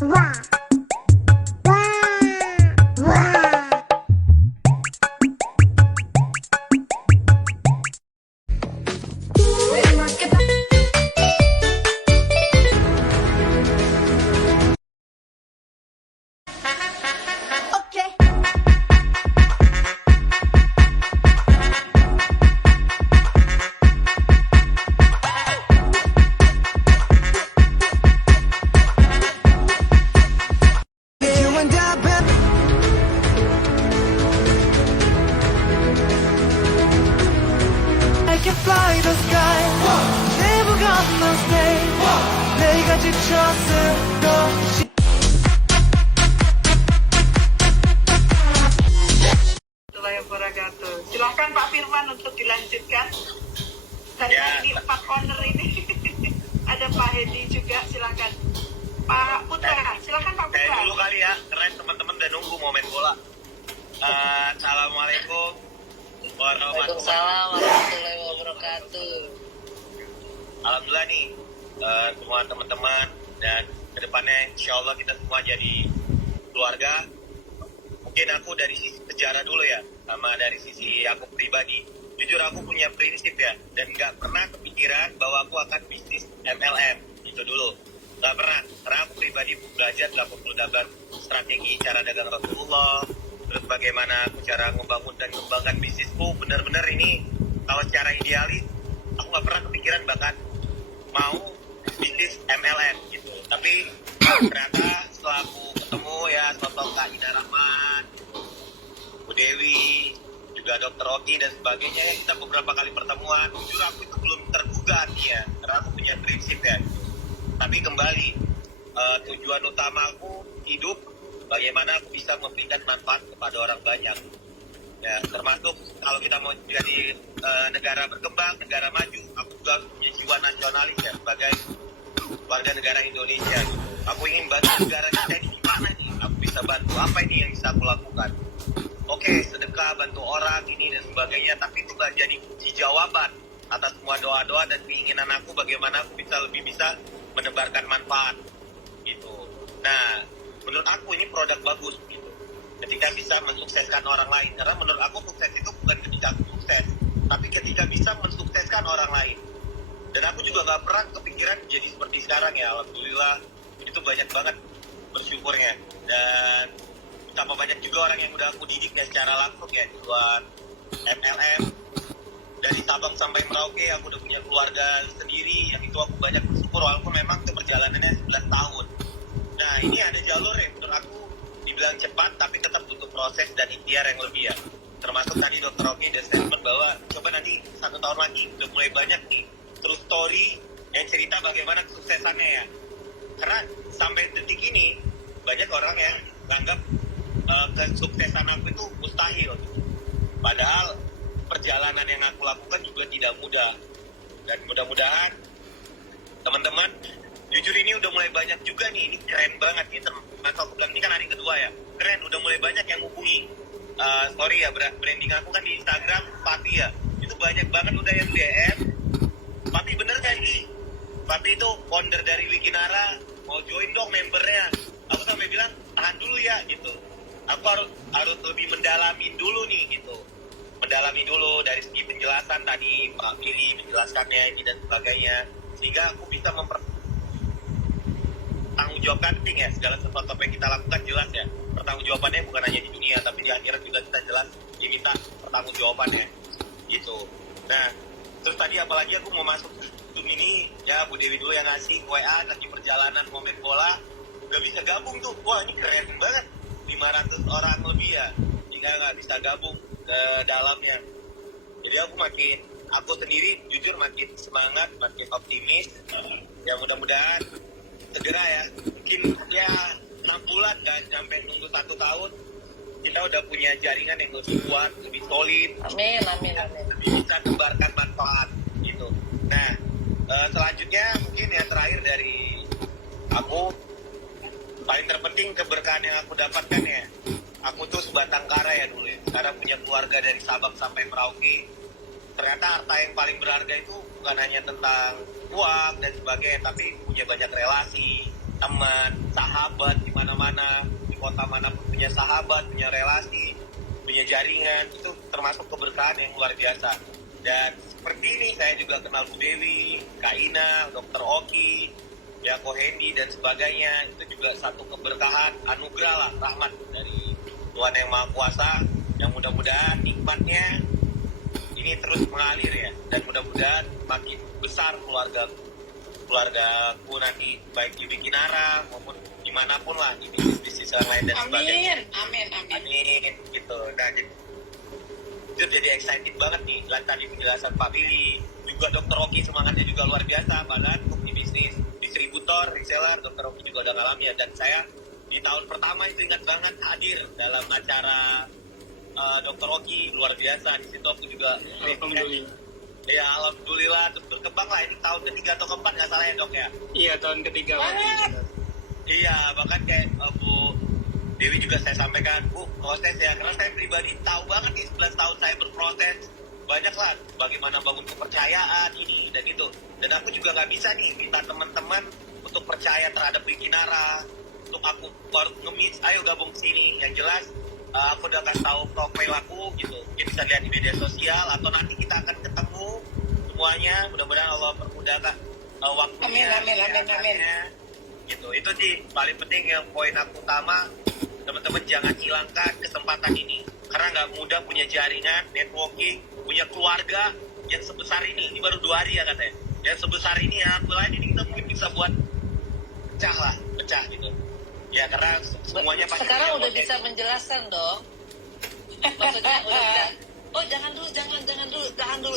Wah, wah, wah. Oke. I can fly the sky never gonna stay 내가 지쳤을 것이 Wabarakatuh. Silahkan Pak Firman untuk dilanjutkan. Dari Ya. di 4 corner ini ada Pak Hedi juga, silakan. Pak Putra, silakan Pak Saya Putra. dulu kali ya, keren teman-teman udah nunggu mau main bola. Assalamualaikum warahmatullahi Waalaikumsalam warahmatullahi wabarakatuh. Alhamdulillah nih, semua teman-teman dan kedepannya insya Allah kita semua jadi keluarga. Mungkin aku dari sisi sejarah dulu ya, sama dari sisi aku pribadi. Jujur aku punya prinsip ya, dan nggak pernah kepikiran bahwa aku akan bisnis MLM. Itu dulu. Nggak pernah, karena aku pribadi belajar 80 strategi cara dagang Rasulullah, terus bagaimana aku cara membangun dan mengembangkan bisnisku. Benar-benar ini, kalau secara idealis, aku nggak pernah kepikiran bahkan mau bisnis MLM gitu. Tapi ternyata setelah aku ketemu ya sosok Kak Ida Rahman, Bu Dewi, juga Dr. Oki dan sebagainya, ya, kita beberapa kali pertemuan. Jujur aku itu belum tergugah artinya, karena aku punya prinsip ya. Tapi kembali, tujuan utama aku hidup, bagaimana aku bisa memberikan manfaat kepada orang banyak. Ya, termasuk kalau kita mau jadi negara berkembang, negara maju, aku juga punya jiwa nasionalis ya, sebagai warga negara Indonesia. Aku ingin bantu negara kita ini gimana nih? Aku bisa bantu apa ini yang bisa aku lakukan? Oke, sedekah, bantu orang, ini dan sebagainya, tapi itu gak jadi kunci jawaban atas semua doa-doa dan keinginan aku bagaimana aku bisa lebih bisa menebarkan manfaat gitu. Nah, menurut aku ini produk bagus gitu. Ketika bisa mensukseskan orang lain, karena menurut aku sukses itu bukan ketika aku sukses, tapi ketika bisa mensukseskan orang lain. Dan aku juga gak pernah kepikiran jadi seperti sekarang ya, alhamdulillah itu banyak banget bersyukurnya. Dan tambah banyak juga orang yang udah aku didik ya secara langsung ya di luar MLM. Dari Sabang sampai Merauke aku udah punya keluarga sendiri, yang itu aku banyak bersyukur walaupun memang itu perjalanannya 11 tahun. Nah ini ada jalur yang menurut aku dibilang cepat tapi tetap butuh proses dan ikhtiar yang lebih ya. Termasuk tadi Dr. Oki dan statement bahwa coba nanti 1 tahun lagi udah mulai banyak nih true story yang cerita bagaimana kesuksesannya ya. Karena sampai detik ini banyak orang yang menganggap kesuksesan aku itu mustahil. Padahal perjalanan yang aku lakukan juga tidak mudah. Dan mudah-mudahan teman-teman, jujur ini udah mulai banyak juga nih, ini keren banget nih. Termasuk aku bilang ini kan hari kedua ya, keren udah mulai banyak yang hubungi. Sorry ya, branding aku kan di Instagram Papi ya, itu banyak banget udah yang DM. Papi bener gak sih? Papi itu founder dari Wikinara, mau join dong membernya. Aku sampai bilang tahan dulu ya gitu. Aku harus lebih mendalamin dulu nih gitu. Mendalami dulu dari segi penjelasan tadi Pak Billy menjelaskannya dan sebagainya, sehingga aku bisa mempertanggungjawabkan ya segala sesuatu apa yang kita lakukan jelas ya. Pertanggungjawabannya bukan hanya di dunia tapi di akhirat juga kita jelas diminta pertanggungjawabannya gitu. Nah terus tadi apalagi aku mau masuk Zoom ini ya, Bu Dewi dulu yang ngasih WA lagi perjalanan mau main bola, udah bisa gabung tuh. Wah ini keren banget, 500 orang lebih ya, hingga nggak bisa gabung ke dalamnya. Jadi aku sendiri jujur makin semangat, makin optimis. Ya mudah-mudahan segera ya, mungkin ya 6 bulan dan sampai nunggu 1 tahun kita udah punya jaringan yang lebih kuat, lebih solid. Amin, amin, amin. Lebih bisa tebarkan manfaat gitu. Nah selanjutnya mungkin yang terakhir dari aku, paling terpenting keberkahan yang aku dapatkan ya, aku tuh sebatang kara ya dulu ya. Sekarang punya keluarga dari Sabang sampai Merauke. Ternyata harta yang paling berharga itu bukan hanya tentang uang dan sebagainya, tapi punya banyak relasi, teman, sahabat di mana-mana, di kota manapun punya sahabat, punya relasi, punya jaringan, itu termasuk keberkahan yang luar biasa. Dan seperti ini saya juga kenal Bu Dewi, Kak Ina, Dr. Oki, ya Ko Hendy dan sebagainya. Itu juga satu keberkahan, anugerah lah, rahmat dari Tuhan Yang Maha Kuasa, yang mudah-mudahan nikmatnya ini terus mengalir ya, dan mudah-mudahan makin besar keluargaku nanti, baik di Kinara maupun dimanapun lah, di bisnis yang lain dan sebagainya. Amin gitu. Nah, itu jadi excited banget nih lihat tadi penjelasan Pak Billy, juga Dr. Oki semangatnya juga luar biasa, padahal untuk di bisnis distributor, reseller, Dr. Oki juga udah ngalamin ya. Dan saya di tahun pertama itu ingat banget hadir dalam acara Dr. Oki, luar biasa. Di situ aku juga ya alhamdulillah terus berkembang lah. Ini tahun ketiga atau keempat nggak salah ya Dok ya? Iya, tahun ketiga. Iya, bahkan kayak Bu Dewi juga saya sampaikan, Bu, proses ya, karena saya pribadi tahu banget nih 11 tahun saya berproses, banyak lah bagaimana bangun kepercayaan ini dan itu. Dan aku juga nggak bisa nih minta teman-teman untuk percaya terhadap Kinara, untuk aku baru nge-miss, ayo gabung sini. Yang jelas aku udah kasih tahu profil aku gitu, mungkin bisa lihat di media sosial atau nanti kita akan ketemu semuanya. Mudah-mudahan Allah permudahkan waktunya. Amin. Gitu. Itu sih paling penting, yang poin aku utama, teman-teman jangan hilangkan kesempatan ini, karena nggak mudah punya jaringan, networking, punya keluarga yang sebesar ini. Ini baru 2 hari ya katanya, yang sebesar ini ya, lain ini kita mungkin bisa buat pecah gitu ya, karena semuanya pasti sekarang udah bisa menjelaskan dong, maksudnya udah bisa. Oh jangan dulu,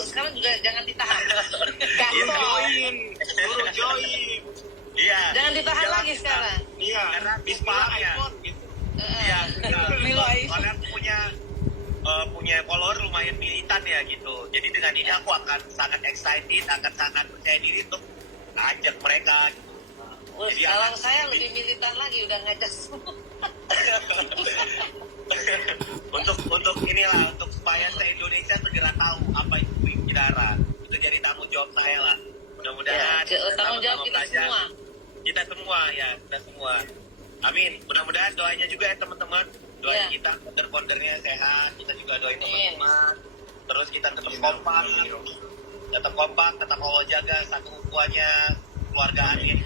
sekarang juga jangan ditahan. Join. Iya. Jangan ditahan Jelas, lagi sekarang. Iya, karena bismillah iPhone gitu. Iya, Milo iPhone. kalian punya follower lumayan militan ya gitu. Jadi dengan ini aku akan sangat excited, akan sangat percaya diri untuk ajak mereka gitu. Jadi Kalau akan- saya lebih militan lagi, udah ngajak semua. untuk inilah, untuk supaya se-Indonesia segera tahu apa itu Kinara. Itu jadi tanggung jawab saya lah. Mudah-mudahan Ya, tanggung jawab sama-sama kita belajar. semua. Kita semua. Amin. Mudah-mudahan doanya juga ya teman-teman. Doain Ya. kita, founder-foundernya sehat. Kita juga doain Amin. teman-teman. Terus kita tetap kompak. Tetap Allah jaga satu ukuannya, keluargaannya.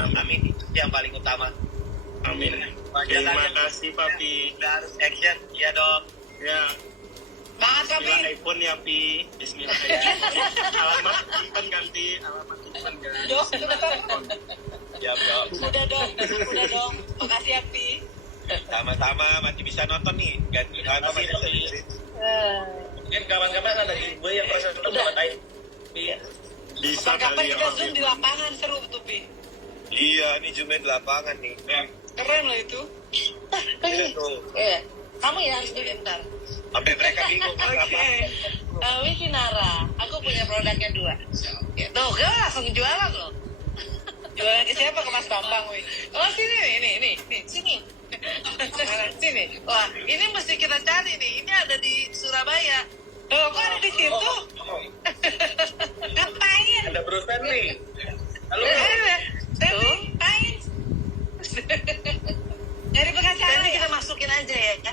Amin. Itu yang paling utama. Amin. Terima kasih Papi. Kita harus action. Ya dong. Ya. Bismillah iPhone ya Pi. Bismillah iPhone. Alamat simpan ganti. Ya dong. Udah dong. Makasih ya, Pi. Sama-sama, masih bisa nonton nih. Ganti masih bisa. Mungkin kapan-kapan ada giveaway yang proses untuk dapat Bisa Kapan kali kita ya. zoom di lapangan, seru tuh, Pi. Iya, ini Jumet di lapangan nih. Keren loh itu. Itu. Iya. Kamu ya harus beli ntar. Sampai mereka bingung. Kinara, aku punya produknya 2. Ya, tuh, kan langsung jualan loh. Jualan ke siapa? Ke Mas Bambang, wih. Oh, sini, ini, sini. Sini. Wah, ini mesti kita cari nih. Ini ada di Surabaya. Oh, kok ada di situ? Ngapain? Ada Bro Stanley. Halo. Ngapain? Nyari pengacara. Nanti kita masukin aja ya.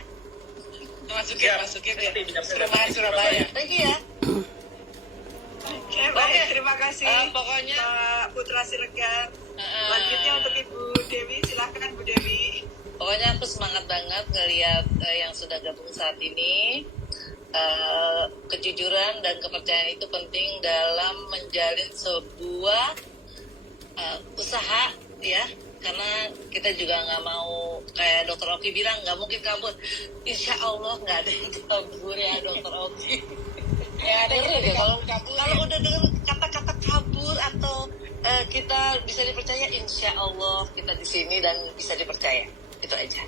Masukin ya. Perumahan Surabaya. Thank you ya. Oke, terima kasih Pokoknya Pak Putra Siregar. Selanjutnya untuk Ibu Dewi, silakan Bu Dewi. pokoknya aku semangat banget ngelihat yang sudah gabung saat ini. Kejujuran dan kepercayaan itu penting dalam menjalin sebuah usaha ya, karena kita juga nggak mau kayak Dr. Oki bilang nggak mungkin kabur. Insya Allah nggak ada yang kabur ya Dr. Oki. Ya ada ya, kalau udah dengar kata-kata kabur atau kita bisa dipercaya, insya Allah kita di sini dan bisa dipercaya. Itu aja.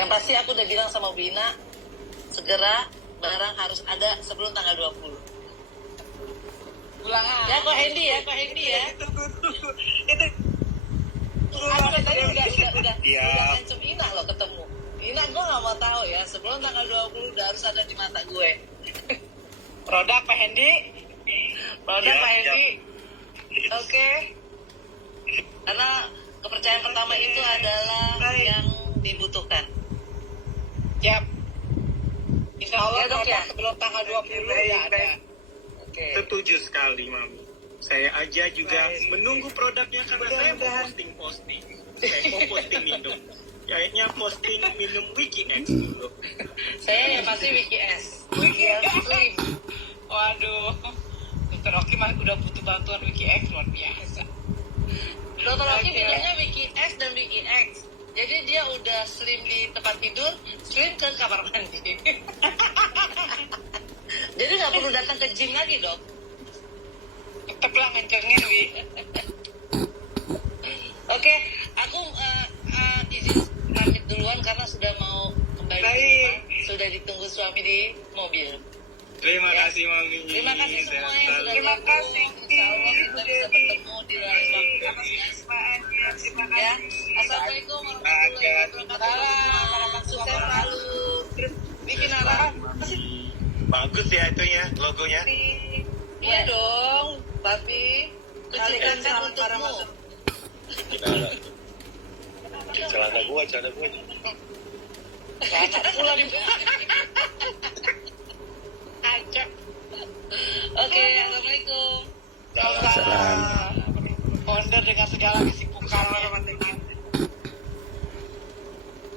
Yang pasti aku udah bilang sama Bina, segera barang harus ada sebelum tanggal 20. Ulangan. Ya Pak Hendy ya. Itu Aku tadi udah Iya. ngancem Ina loh ketemu. Ina gue gak mau tahu ya, sebelum tanggal 20 udah harus ada di mata gue. Produk Pak Hendy. Siap. Oke. Karena kepercayaan pertama itu adalah Baik. yang dibutuhkan. Siap. Insya Allah Ya, Dok, ya. sebelum tanggal 20 ya ada. Baik. Oke. Setuju sekali, Mami. Saya aja juga Baik. menunggu produknya karena saya mau Mudah-mudahan. posting. Saya mau posting minum. Kayaknya posting minum Wiki X dulu. Saya yang pasti Wiki S. Wiki S Slim. Waduh. Dokter Oki mah udah butuh bantuan Wiki X luar biasa. Dokter Oki Oke. minumnya Wiki S dan Wiki X. Jadi dia udah slim di tempat tidur, slim ke kamar mandi. Jadi nggak perlu datang ke gym lagi, Dok. Tetep lah ngencengin, Wi. Oke, aku izin pamit duluan karena sudah mau kembali ke Baik. rumah. Sudah ditunggu suami di mobil. Terima kasih, Mami. Terima kasih semua yang sudah Terima gabung. kasih. Insya Allah kita bisa bertemu di lain waktu. Atas kesempatannya. Terima Ya, kasih. Assalamualaikum warahmatullahi wabarakatuh. Sukses selalu. Terus Bikin apa? Bagus ya itunya, logonya. Iya dong, Papi. Kalikan Kucingkan salam para untukmu. masuk. Celana gua. Anak pula di Acak. Oke, assalamualaikum. Salam. Founder dengan segala kesibukannya.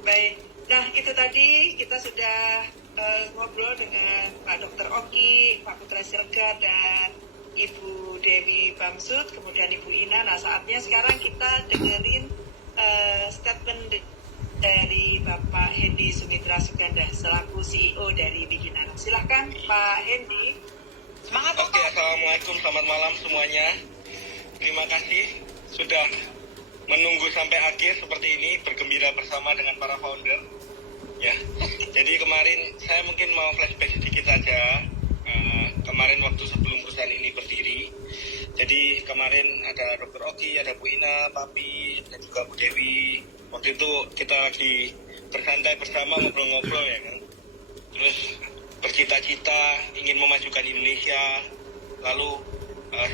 Baik. Nah, itu tadi kita sudah ngobrol dengan Pak Dr. Oki, Pak Putra Siregar, dan Ibu Dewi Bamsud, kemudian Ibu Ina. Nah, saatnya sekarang kita dengerin statement dari Bapak Hendy Sumitra Suganda selaku CEO dari Bikinan. Silahkan Pak Hendy. Semangat, Oke, Dokter. assalamualaikum, selamat malam semuanya. Terima kasih sudah menunggu sampai akhir seperti ini, bergembira bersama dengan para founder. Ya, jadi kemarin saya mungkin mau flashback sedikit saja. Kemarin waktu sebelum perusahaan ini berdiri, jadi kemarin ada Dr. Oki, ada Bu Ina, Papi, dan juga Bu Dewi. Waktu itu kita lagi bersantai bersama, ngobrol-ngobrol ya kan. Terus bercita-cita ingin memajukan Indonesia. Lalu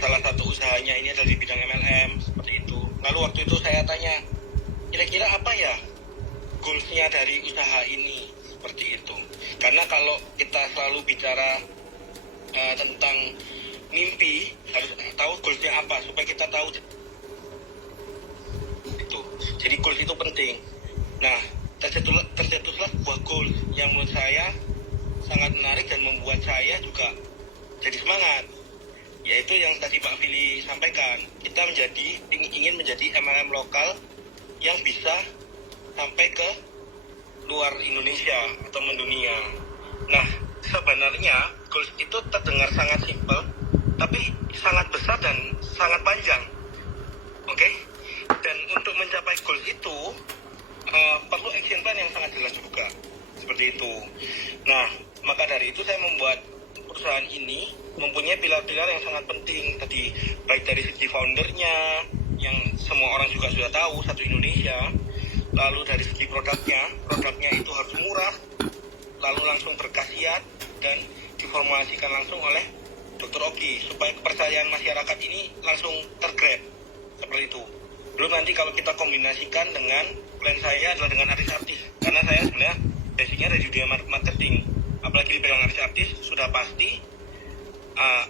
salah satu usahanya ini adalah di bidang MLM, seperti itu. Lalu waktu itu saya tanya, kira-kira apa ya goals-nya dari usaha ini, seperti itu. Karena kalau kita selalu bicara tentang mimpi, harus tahu goals-nya apa, supaya kita tahu itu. Jadi goals itu penting. Nah, tercetuslah sebuah goals yang menurut saya sangat menarik dan membuat saya juga jadi semangat, yaitu yang tadi Pak Fili sampaikan, kita ingin menjadi MLM lokal yang bisa sampai ke luar Indonesia atau mendunia. Nah, sebenarnya goals itu terdengar sangat simpel, tapi sangat besar dan sangat panjang. Oke? Dan untuk mencapai goals itu perlu action plan yang sangat jelas juga, seperti itu. Nah, maka dari itu saya membuat perusahaan ini mempunyai pilar-pilar yang sangat penting tadi, baik dari segi foundernya yang semua orang juga sudah tahu, satu Indonesia. Lalu dari segi produknya itu harus murah, lalu langsung berkhasiat dan diformulasikan langsung oleh Dr. Oki supaya kepercayaan masyarakat ini langsung tergrab, seperti itu. Belum nanti kalau kita kombinasikan dengan plan saya adalah dengan artis-artis, karena saya sebenarnya basicnya dari dunia marketing, apalagi di bidang artis-artis sudah pasti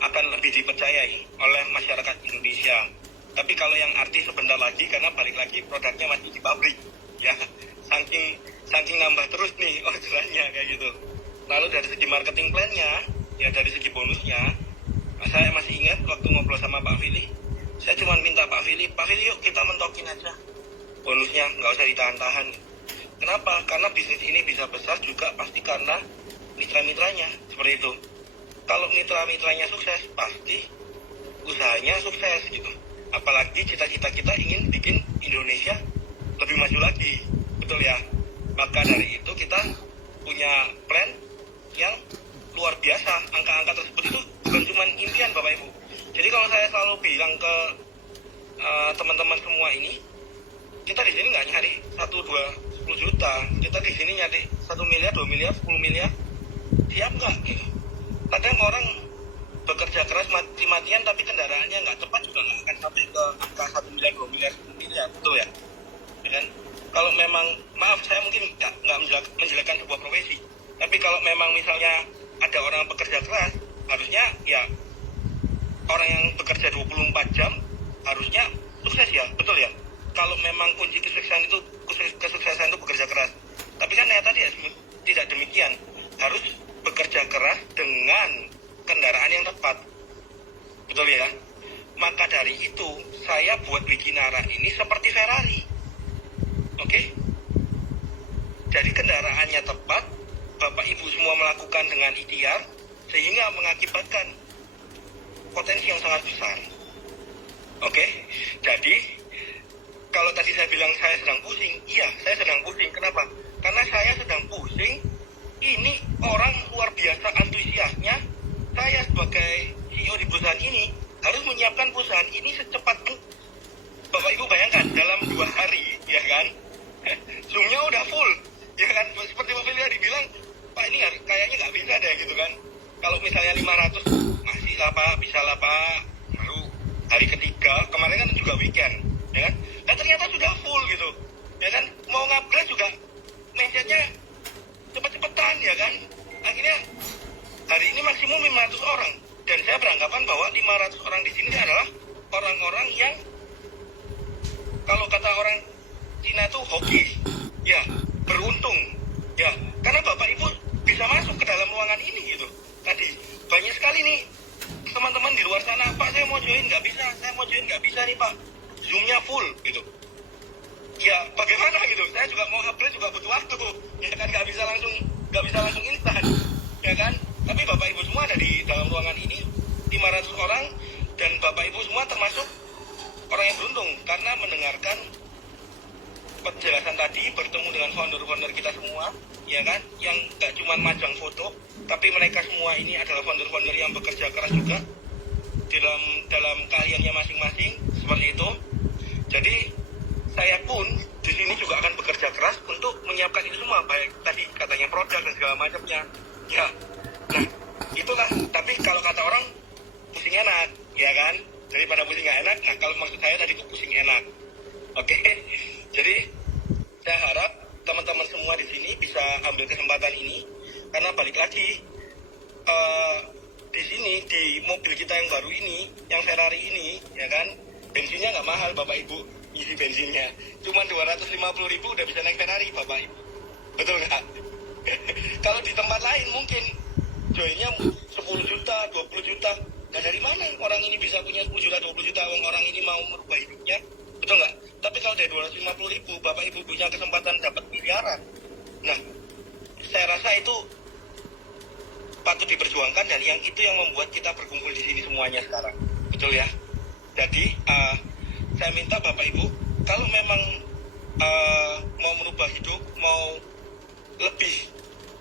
akan lebih dipercayai oleh masyarakat Indonesia. Tapi kalau yang artis sebentar lagi, karena balik lagi produknya masih di pabrik, ya, saking nambah terus nih orderannya kayak gitu. Lalu dari segi marketing plan-nya, ya dari segi bonusnya, saya masih ingat waktu ngobrol sama Pak Fili, saya cuma minta Pak Fili yuk kita mentokin aja bonusnya, nggak usah ditahan-tahan. Kenapa? Karena bisnis ini bisa besar juga pasti karena mitra-mitranya, seperti itu. Kalau mitra-mitranya sukses, pasti usahanya sukses gitu. Apalagi cita-cita kita ingin bikin Indonesia lebih maju lagi, betul ya? Maka dari itu kita punya plan yang luar biasa. Angka-angka tersebut itu bukan cuma impian Bapak Ibu. Jadi kalau saya selalu bilang ke teman-teman semua ini, kita di sini nggak nyari 1, 2, 10 juta, kita di sini nyari 1 miliar, 2 miliar, 10 miliar, siap nggak? Gitu. Kadang orang bekerja keras mati-matian tapi kendaraannya nggak tepat juga nggak akan sampai ke angka 1 miliar, 2 miliar, 10 miliar, betul ya? Ya kan? Kalau memang, maaf saya mungkin nggak menjelekkan sebuah profesi, tapi kalau memang misalnya ada orang bekerja keras, harusnya ya orang yang bekerja 24 jam harusnya sukses ya, betul ya? Kalau memang kunci kesuksesan itu bekerja keras. Tapi kan ya tadi ya, tidak demikian. Harus bekerja keras dengan kendaraan yang tepat. Betul ya? Maka dari itu, saya buat Wikinara ini seperti Ferrari. Oke? Jadi kendaraannya tepat, Bapak Ibu semua melakukan dengan ikhtiar, sehingga mengakibatkan potensi yang sangat besar. Oke? Jadi, kalau tadi saya bilang saya sedang pusing, iya, saya sedang pusing. Kenapa? Karena saya sedang pusing, ini orang luar biasa antusiasnya, saya sebagai CEO di perusahaan ini, harus menyiapkan perusahaan ini secepat mungkin. Bapak Ibu bayangkan, dalam 2 hari, ya kan, Zoom-nya udah full, ya kan, seperti Pak Filia dibilang, Pak ini kayaknya nggak bisa deh, gitu kan. Kalau misalnya 500, masih lah Pak, bisa lah Pak, baru hari ketiga, kemarin kan juga weekend, ya kan, dan ternyata sudah full gitu, ya kan, mau ngupgrade juga, mindsetnya cepet-cepetan, ya kan, akhirnya hari ini maksimum 500 orang, dan saya beranggapan bahwa 500 orang di sini adalah orang-orang yang, kalau kata orang Cina itu hoki, ya, beruntung, ya, karena Bapak Ibu bisa masuk ke dalam ruangan ini gitu. Tadi banyak sekali nih teman-teman di luar sana, Pak saya mau join nggak bisa, saya mau join nggak bisa nih Pak, Zoom-nya full gitu. Ya bagaimana gitu, saya juga mau upgrade juga butuh waktu, ya kan, nggak bisa langsung instan, ya kan. Tapi Bapak Ibu semua ada di dalam ruangan ini 500 orang, dan Bapak Ibu semua termasuk orang yang beruntung karena mendengarkan penjelasan tadi, bertemu dengan founder-founder kita semua, ya kan, yang gak cuma majang foto, tapi mereka semua ini adalah founder-founder yang bekerja keras juga dalam keahliannya masing-masing, seperti itu. Jadi saya pun di sini juga akan bekerja keras untuk menyiapkan itu semua, baik tadi katanya produk dan segala macamnya, ya. Nah itulah, tapi kalau kata orang pusing enak, ya kan, daripada pusing gak enak. Nah kalau maksud saya tadi itu pusing enak. Oke, jadi saya harap teman-teman semua di sini bisa ambil kesempatan ini, karena balik lagi di sini di mobil kita yang baru ini, yang Ferrari ini, ya kan, bensinnya nggak mahal Bapak Ibu, isi bensinnya cuma 250.000 udah bisa naik Ferrari Bapak Ibu, betul nggak? Kalau di tempat lain mungkin joinnya 10 juta, 20 juta. Nah dari mana orang ini bisa punya 10 juta, 20 juta, orang ini mau merubah hidupnya, betul nggak? Tapi kalau dari 250.000, Bapak Ibu punya kesempatan dapat miliaran. Nah, saya rasa itu patut diperjuangkan, dan yang itu yang membuat kita berkumpul di sini semuanya sekarang, betul ya? Jadi, saya minta Bapak Ibu, kalau memang mau merubah hidup, mau lebih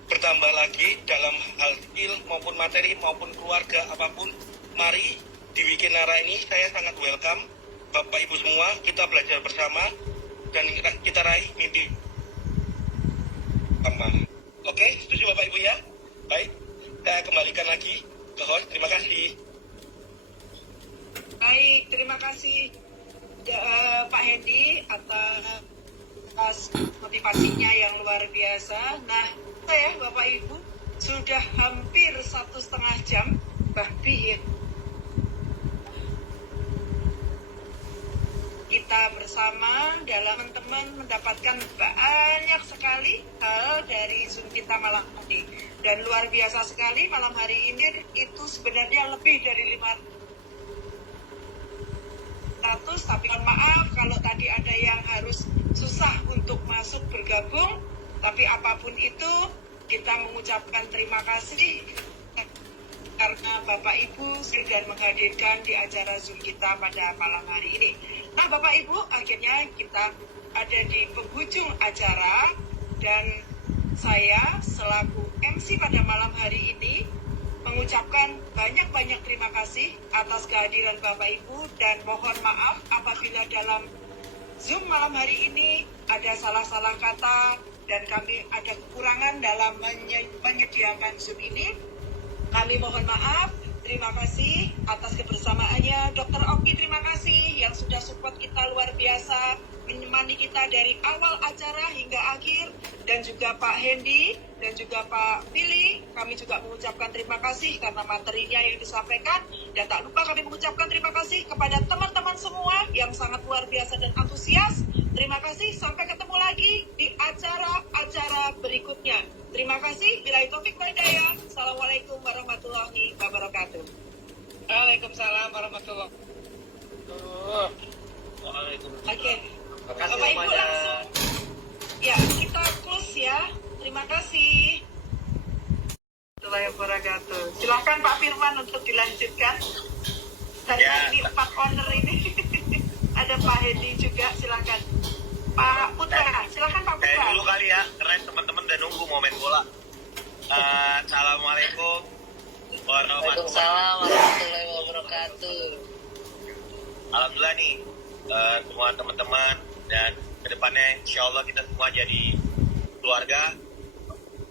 bertambah lagi dalam hal skill maupun materi maupun keluarga apapun, mari di Wikinara ini saya sangat welcome. Bapak Ibu semua, kita belajar bersama dan kita raih mimpi sama. Oke, setuju Bapak Ibu ya? Baik, saya kembalikan lagi ke host. Terima kasih. Baik, terima kasih Pak Hendy atas motivasinya yang luar biasa. Nah, saya Bapak Ibu sudah hampir 1,5 jam bahkan kita bersama dalam teman mendapatkan banyak sekali hal dari Zoom kita malam ini, dan luar biasa sekali malam hari ini itu sebenarnya lebih dari 500, tapi mohon maaf kalau tadi ada yang harus susah untuk masuk bergabung, tapi apapun itu kita mengucapkan terima kasih karena Bapak Ibu sudah menghadirkan di acara Zoom kita pada malam hari ini. Nah Bapak Ibu, akhirnya kita ada di penghujung acara, dan saya selaku MC pada malam hari ini mengucapkan banyak-banyak terima kasih atas kehadiran Bapak Ibu, dan mohon maaf apabila dalam Zoom malam hari ini ada salah-salah kata dan kami ada kekurangan dalam menyediakan Zoom ini. Kami mohon maaf, terima kasih atas kebersamaannya. Dr. Oki, terima kasih yang sudah support kita luar biasa, menemani kita dari awal acara hingga akhir. Dan juga Pak Hendy dan juga Pak Billy, kami juga mengucapkan terima kasih karena materinya yang disampaikan. Dan tak lupa kami mengucapkan terima kasih kepada teman-teman semua yang sangat luar biasa dan antusias. Terima kasih, sampai ketemu lagi di acara-acara berikutnya. Terima kasih, billahi taufik wal hidayah. Assalamualaikum warahmatullahi wabarakatuh. Waalaikumsalam warahmatullahi wabarakatuh. Oke, Terima kasih Bapak Ibu semuanya. langsung. Ya, kita close ya. Terima kasih. Warahmatullahi wabarakatuh. Silahkan Pak Firman untuk dilanjutkan. Dari Ya. ini 4 owner ini. Ada Pak Hedi juga, silakan. Pak Putra, silakan Pak Kayak Putra. dulu kali ya, keren teman-teman udah nunggu mau main bola. Assalamualaikum warahmatullahi Waalaikumsalam warahmatullahi wabarakatuh. Alhamdulillah nih, semua teman-teman dan kedepannya insya Allah kita semua jadi keluarga.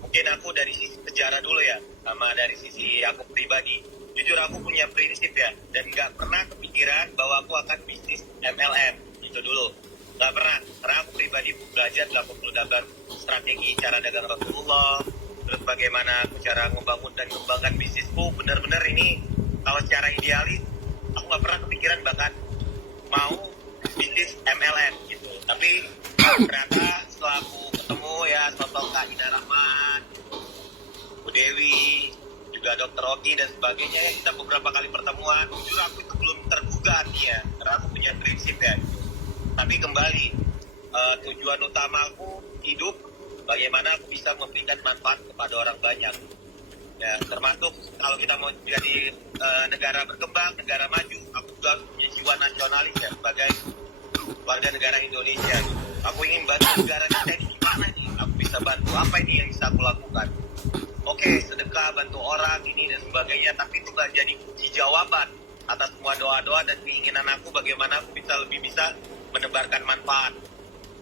Mungkin aku dari sisi sejarah dulu ya, sama dari sisi aku pribadi. Jujur aku punya prinsip ya, dan nggak pernah kepikiran bahwa aku akan bisnis MLM, itu dulu. Nggak pernah, karena aku pribadi belajar 88 strategi cara dagang Rasulullah, terus bagaimana aku cara membangun dan mengembangkan bisnisku. Benar-benar ini, kalau secara idealis, aku nggak pernah kepikiran bahkan mau bisnis MLM gitu. Tapi ternyata setelah aku ketemu ya sosok Kak Ida Rahman, Bu Dewi, juga Dr. Oki dan sebagainya, ya kita beberapa kali pertemuan. Jujur aku itu belum tergugah ya, karena aku punya prinsip ya. Tapi kembali, tujuan utama aku hidup, bagaimana aku bisa memberikan manfaat kepada orang banyak. Ya, termasuk kalau kita mau jadi negara berkembang, negara maju, aku juga punya jiwa nasionalis ya, sebagai warga negara Indonesia. Aku ingin bantu negara kita ini gimana nih? Aku bisa bantu apa ini yang bisa aku lakukan? Oke, sedekah, bantu orang, ini dan sebagainya, tapi itu gak jadi kunci jawaban atas semua doa-doa dan keinginan aku bagaimana aku bisa lebih bisa menebarkan manfaat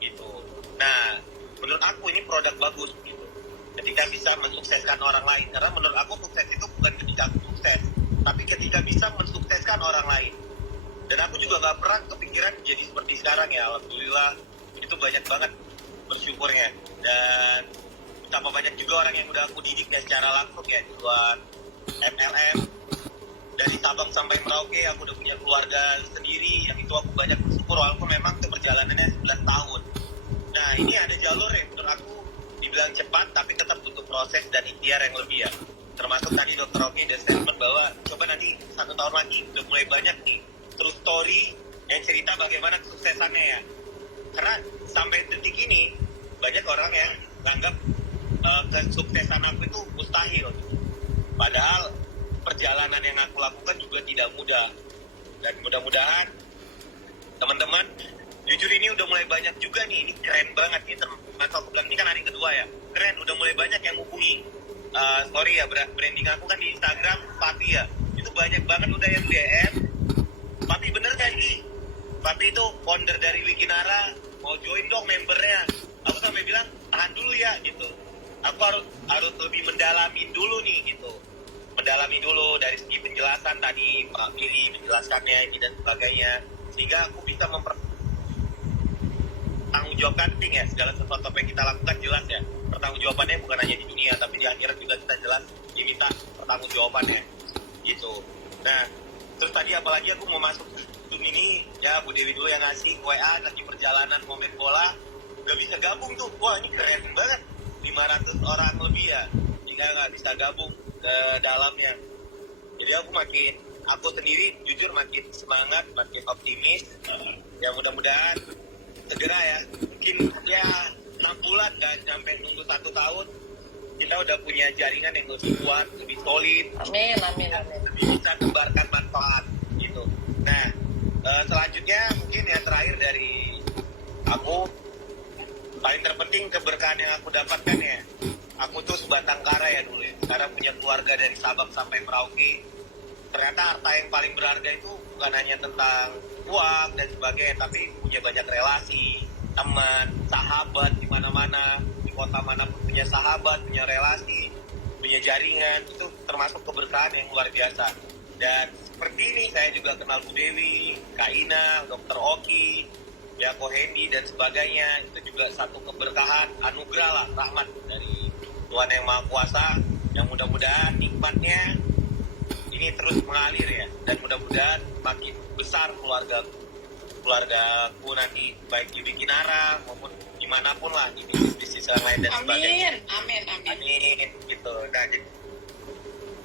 gitu. Nah, menurut aku ini produk bagus gitu. Ketika bisa mensukseskan orang lain, karena menurut aku sukses itu bukan ketika aku sukses, tapi ketika bisa mensukseskan orang lain. Dan aku juga gak pernah kepikiran jadi seperti sekarang ya, alhamdulillah itu banyak banget bersyukurnya. Dan tambah banyak juga orang yang udah aku didik ya secara langsung ya di luar MLM. Dari Sabang sampai Merauke aku udah punya keluarga sendiri, yang itu aku banyak bersyukur walaupun memang itu perjalanannya 11 tahun. Nah ini ada jalur yang menurut aku dibilang cepat tapi tetap butuh proses dan ikhtiar yang lebih ya. Termasuk tadi Dr. Oki dan statement bahwa coba nanti 1 tahun lagi udah mulai banyak nih true story yang cerita bagaimana kesuksesannya ya. Karena sampai detik ini banyak orang yang menganggap kesuksesan aku itu mustahil. Padahal perjalanan yang aku lakukan juga tidak mudah. Dan mudah-mudahan teman-teman, jujur ini udah mulai banyak juga nih, ini keren banget nih. Termasuk aku bilang ini kan hari kedua ya, keren udah mulai banyak yang hubungi. Sorry ya, branding aku kan di Instagram Pati ya, itu banyak banget udah yang DM. Pati bener gak ini? Pati itu founder dari Wikinara, mau join dong membernya. Aku sampai bilang tahan dulu ya gitu. Aku harus lebih mendalami dulu nih gitu. Mendalami dulu dari segi penjelasan tadi Pak Billy menjelaskannya ini dan sebagainya, sehingga aku bisa mempertanggungjawabkan ya segala sesuatu yang kita lakukan jelas ya. Pertanggungjawabannya bukan hanya di dunia tapi di akhirat juga kita jelas diminta pertanggungjawabannya gitu. Nah terus tadi apalagi aku mau masuk Zoom ini ya, Bu Dewi dulu yang ngasih WA lagi perjalanan mau main bola, gak bisa gabung tuh. Wah ini keren banget, 500 orang lebih ya, hingga gak bisa gabung ke dalamnya. Jadi aku sendiri jujur makin semangat, makin optimis. Ya mudah-mudahan segera ya, mungkin ya 6 bulan dan sampai nunggu 1 tahun kita udah punya jaringan yang lebih kuat, lebih solid. Amin, amin, amin. Lebih bisa tebarkan manfaat gitu. Nah selanjutnya mungkin yang terakhir dari aku, paling terpenting keberkahan yang aku dapatkan ya, aku tuh sebatang kara ya dulu ya, karena punya keluarga dari Sabang sampai Merauke. Ternyata harta yang paling berharga itu bukan hanya tentang uang dan sebagainya, tapi punya banyak relasi, teman, sahabat di mana-mana, di kota manapun punya sahabat, punya relasi, punya jaringan, itu termasuk keberkahan yang luar biasa. Dan seperti ini saya juga kenal Bu Dewi, Kak Ina, Dr. Oki, ya Ko Hendy dan sebagainya. Itu juga satu keberkahan, anugerah lah, rahmat dari Tuhan Yang Maha Kuasa. Yang mudah-mudahan nikmatnya ini terus mengalir ya. Dan mudah-mudahan makin besar keluargaku nanti, baik di Kinara maupun dimanapun lah, di bisnis yang lain dan sebagainya. Amin. Amin gitu. Nah,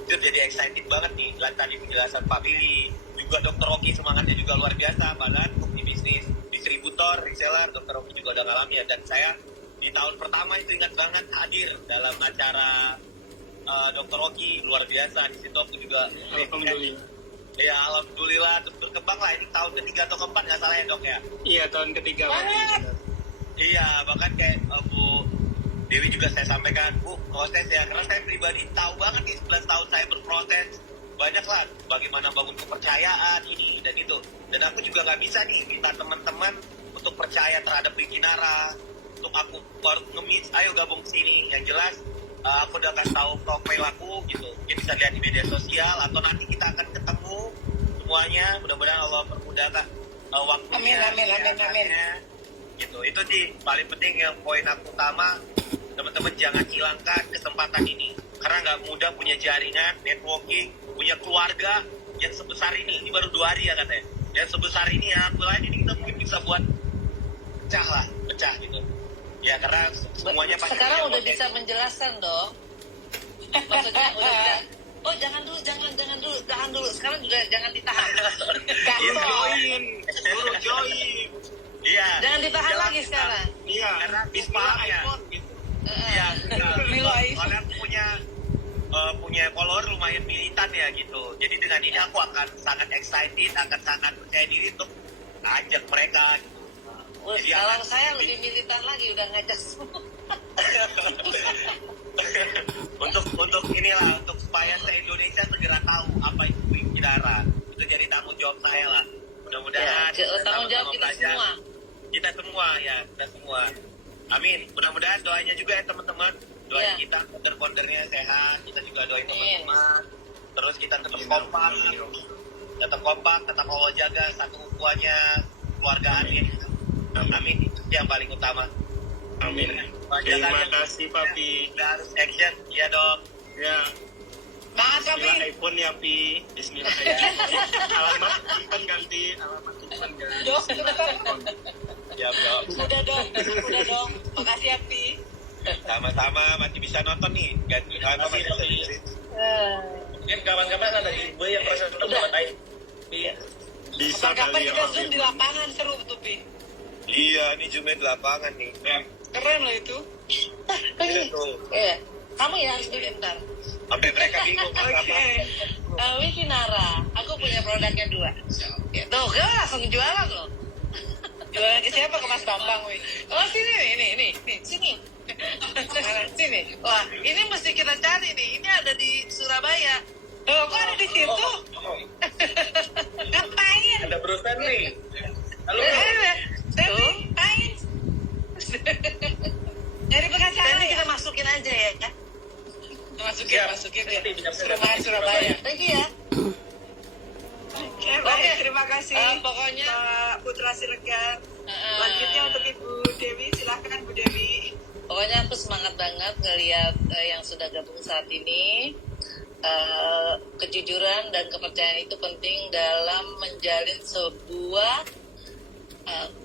itu jadi excited banget nih lihat tadi penjelasan Pak Billy, juga Dr. Oki semangatnya juga luar biasa. Padahal untuk di bisnis distributor, reseller, Dr. Oki juga udah ngalamin ya. Dan saya di tahun pertama itu ingat banget hadir dalam acara Dr. Oki, luar biasa. Di situ aku juga Alhamdulillah. ya alhamdulillah terus berkembang lah. Ini tahun ketiga atau keempat nggak salah ya Dok ya. Iya, tahun ketiga. Iya, bahkan kayak Bu Dewi juga saya sampaikan, Bu, proses ya, karena saya pribadi tahu banget nih 11 tahun saya berproses, banyak lah bagaimana bangun kepercayaan ini dan itu. Dan aku juga nggak bisa nih minta teman-teman untuk percaya terhadap Wikinara, untuk aku baru nge-miss, ayo gabung sini. Yang jelas aku udah kasih tahu profil aku gitu, mungkin bisa lihat di media sosial atau nanti kita akan ketemu semuanya. Mudah-mudahan Allah permudahkan waktunya. Amin. Gitu. Itu sih paling penting, yang poin aku utama, teman-teman jangan hilangkan kesempatan ini karena nggak mudah punya jaringan, networking, punya keluarga yang sebesar ini baru 2 hari ya katanya, yang sebesar ini ya, lain ini kita mungkin bisa buat pecah gitu ya, karena semuanya pasti sekarang punya udah potensi. bisa menjelaskan dong, maksudnya udah bisa. Oh jangan dulu, sekarang juga jangan ditahan. Suruh join. Iya. Jangan ditahan Jelas, lagi sekarang. Iya, Karena bismillah bismillah iPhone gitu. Iya, Bismillah. kalian punya follower lumayan militan ya gitu. Jadi dengan ini aku akan sangat excited, akan sangat percaya diri untuk ajak mereka. Gitu. Jadi Kalau akan saya lebih militan lagi, udah ngajak semua. untuk inilah, untuk supaya se-Indonesia segera tahu apa itu Wikinara. Itu jadi tanggung jawab saya lah. Mudah-mudahan Ya, tanggung jawab kita belajar. semua. Kita semua. Amin. Mudah-mudahan doanya juga ya teman-teman. Doain Ya. kita founder-foundernya sehat. Kita juga doain Amin. teman-teman. Terus kita tetap kompak. Tetap Allah jaga satu ukuannya, keluargaannya. Amin. Itu yang paling utama. Amin. Terima kasih Papi. Kita harus action. Ya Dok. Ya. Bismillah iPhone ya Pi. Bismillah. Alamat simpan ganti. Dok, Ya, udah dong. Makasih ya, Pi. sama-sama masih bisa nonton nih. Ganti masih bisa. Mungkin kawan-kawan ada giveaway yang proses untuk dapat Iya. Bisa Kapan kali ya. kita zoom di lapangan, seru tuh, Pi. Iya, nih zoomnya di lapangan nih. Keren loh itu. Tuh. Iya, kamu ya harus beli ntar. Sampai mereka bingung. Oke. Wikinara, aku punya produknya 2. Ya, tuh, kan langsung jualan loh. Jualan ke siapa? Ke Mas Bambang, wih. Oh sini nih, sini. Sini. Wah, ini mesti kita cari nih. Ini ada di Surabaya. Loh, kok ada di situ? Ngapain? Ada berusaha nih. Halo. Tuh. Ngapain? Nyari pengacara Nanti ya? kita masukin aja ya. Masukin ya. Surabaya. Perumahan Surabaya. Thank you ya. Oke, baik. Terima kasih. Pokoknya Pak Putra Siregar. Selanjutnya untuk Ibu Dewi, silahkan Bu Dewi. pokoknya aku semangat banget ngelihat yang sudah gabung saat ini. Kejujuran dan kepercayaan itu penting dalam menjalin sebuah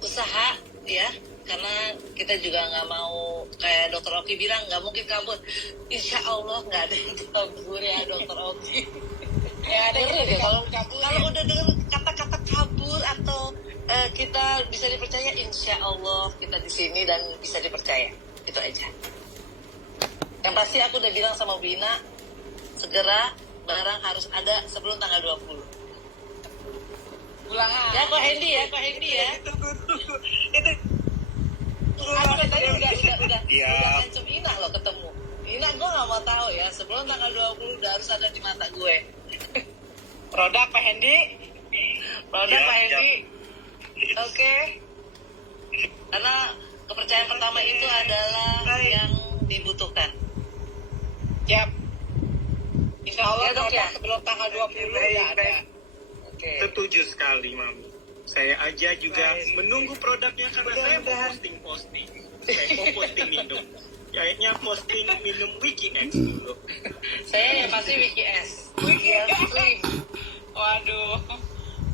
usaha ya, karena kita juga nggak mau kayak Dr. Oki bilang nggak mungkin kabur. Insya Allah nggak ada yang kabur ya Dr. Oki. Ya, ada yang Ya, kalau kabur. udah dengar kata-kata kabur atau kita bisa dipercaya, insya Allah kita di sini dan bisa dipercaya. Itu aja. Yang pasti aku udah bilang sama Bu Ina, segera barang harus ada sebelum tanggal 20. Ulangan. Ya, Pak Hendy ya. Tunggu. Itu Aku tadi udah Iya. ngancem Ina loh ketemu. Ina, gue gak mau tahu ya, sebelum tanggal 20 udah harus ada di mata gue. Produk Pak Hendy. Produk Ya, Pak ya. Hendy. Oke. Karena kepercayaan pertama itu adalah Baik. yang dibutuhkan. Yap. Insya Allah Ya, Dok, ya. sebelum tanggal 20 ya ada. Oke. Setuju sekali, Mami. Saya aja juga Baik. menunggu produknya karena saya mau Mudah-mudahan. posting. Saya mau posting minum. Kayaknya posting minum Wiki X dulu. Saya ya pasti Wiki S. Wiki S Slim. Waduh,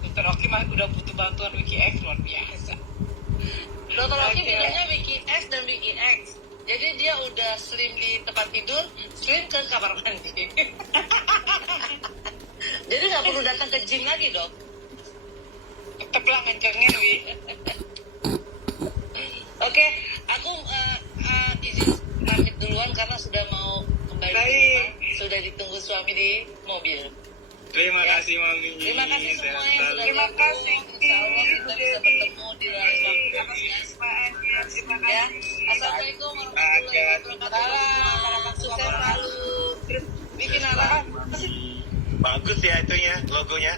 Dokter Oki mah udah butuh bantuan Wiki X luar biasa. Dokter Oki Oke. minumnya Wiki S dan Wiki X. Jadi dia udah slim di tempat tidur, slim ke kamar mandi. Jadi nggak perlu datang ke gym lagi, Dok. Tetep lah ngencengin, Wi. Oke, aku izin pamit duluan karena sudah mau kembali ke Baik. rumah. Sudah ditunggu suami di mobil. Terima Ya. kasih, Mami. Terima kasih semua yang sudah Terima gabung. kasih. Insya Allah kita bisa bertemu di lain waktu. Atas kesempatannya. Terima Ya, kasih. Assalamualaikum warahmatullahi wabarakatuh. Sukses selalu. Bikin apa? Bagus ya itunya, logonya.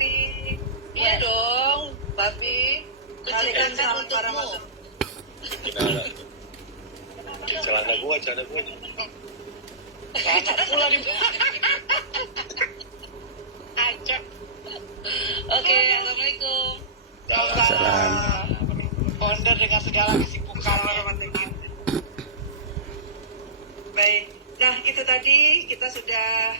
Iya dong, Papi. Kalian Kucingkan selamat untukmu. masuk. Celana gua. Anak pula di Ajak. Oke, assalamualaikum. Salam. Founder dengan segala kesibukannya. Baik. Nah, itu tadi kita sudah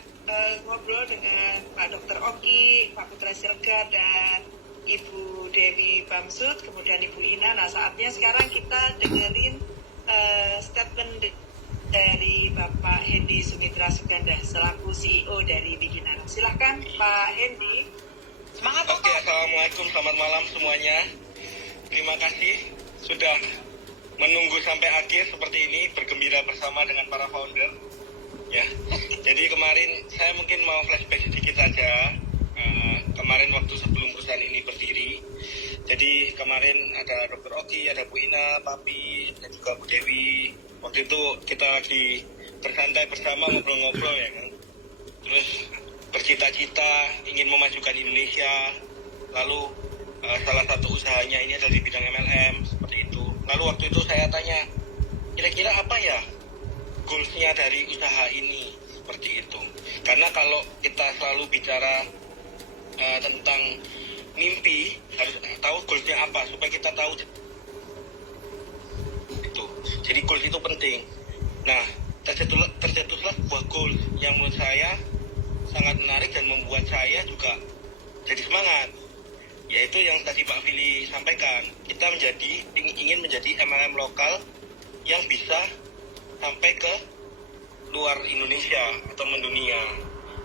ngobrol dengan Pak Dr. Oki, Pak Putra Siregar, dan Ibu Dewi Bamsud, kemudian Ibu Ina. Nah, saatnya sekarang kita dengerin statement dari Bapak Hendy Sumitra Suganda selaku CEO dari Bikinan. Silahkan Pak Hendy. Semangat, Oke, Bapak. assalamualaikum, selamat malam semuanya. Terima kasih sudah menunggu sampai akhir seperti ini, bergembira bersama dengan para founder. Ya, jadi kemarin saya mungkin mau flashback sedikit saja. Kemarin waktu sebelum perusahaan ini berdiri, jadi kemarin ada Dr. Oki, ada Bu Ina, Papi, dan juga Bu Dewi. Waktu itu kita lagi bersantai bersama, ngobrol-ngobrol ya kan. Terus bercita-cita ingin memajukan Indonesia. Lalu salah satu usahanya ini adalah di bidang MLM, seperti itu. Lalu waktu itu saya tanya, kira-kira apa ya goals-nya dari usaha ini, seperti itu. Karena kalau kita selalu bicara tentang mimpi, harus tahu goals-nya apa, supaya kita tahu itu. Jadi goals itu penting. Nah, tercetuslah sebuah goals yang menurut saya sangat menarik dan membuat saya juga jadi semangat. Yaitu yang tadi Pak Fili sampaikan, kita ingin menjadi MLM lokal yang bisa sampai ke luar Indonesia atau mendunia.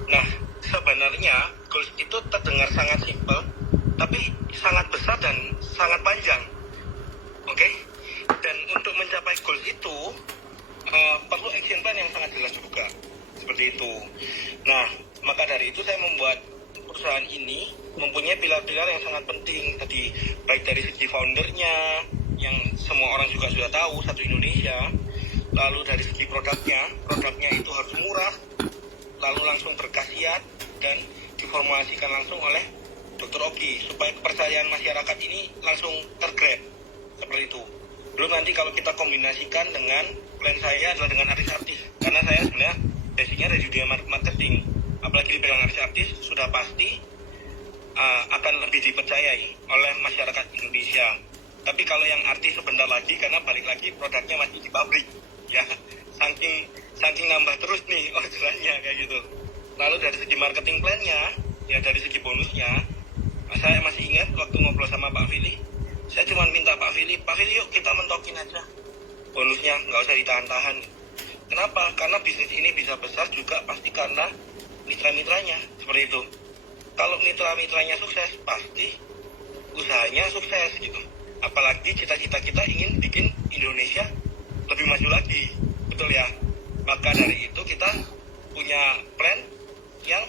Nah, sebenarnya goals itu terdengar sangat simpel, tapi sangat besar dan sangat panjang. Oke? Dan untuk mencapai goals itu perlu action plan yang sangat jelas juga. Seperti itu. Nah, maka dari itu saya membuat perusahaan ini mempunyai pilar-pilar yang sangat penting tadi, baik dari segi foundernya yang semua orang juga sudah tahu, satu Indonesia. Lalu dari segi produknya itu harus murah, lalu langsung berkhasiat dan diformulasikan langsung oleh Dr. Oki supaya kepercayaan masyarakat ini langsung tergrab, seperti itu. Belum nanti kalau kita kombinasikan dengan plan saya adalah dengan artis-artis, karena saya sebenarnya basicnya dari dunia marketing, apalagi di bidang artis-artis sudah pasti akan lebih dipercayai oleh masyarakat Indonesia. Tapi kalau yang artis sebentar lagi, karena balik lagi produknya masih di pabrik, ya, saking nambah terus nih orderannya kayak gitu. Lalu dari segi marketing plan-nya, ya dari segi bonusnya, saya masih ingat waktu ngobrol sama Pak Fili, saya cuma minta Pak Fili yuk kita mentokin aja bonusnya, nggak usah ditahan-tahan. Kenapa? Karena bisnis ini bisa besar juga pasti karena mitra-mitranya, seperti itu. Kalau mitra-mitranya sukses, pasti usahanya sukses gitu. Apalagi cita-cita kita ingin bikin Indonesia lebih maju lagi, betul ya? Maka dari itu kita punya plan yang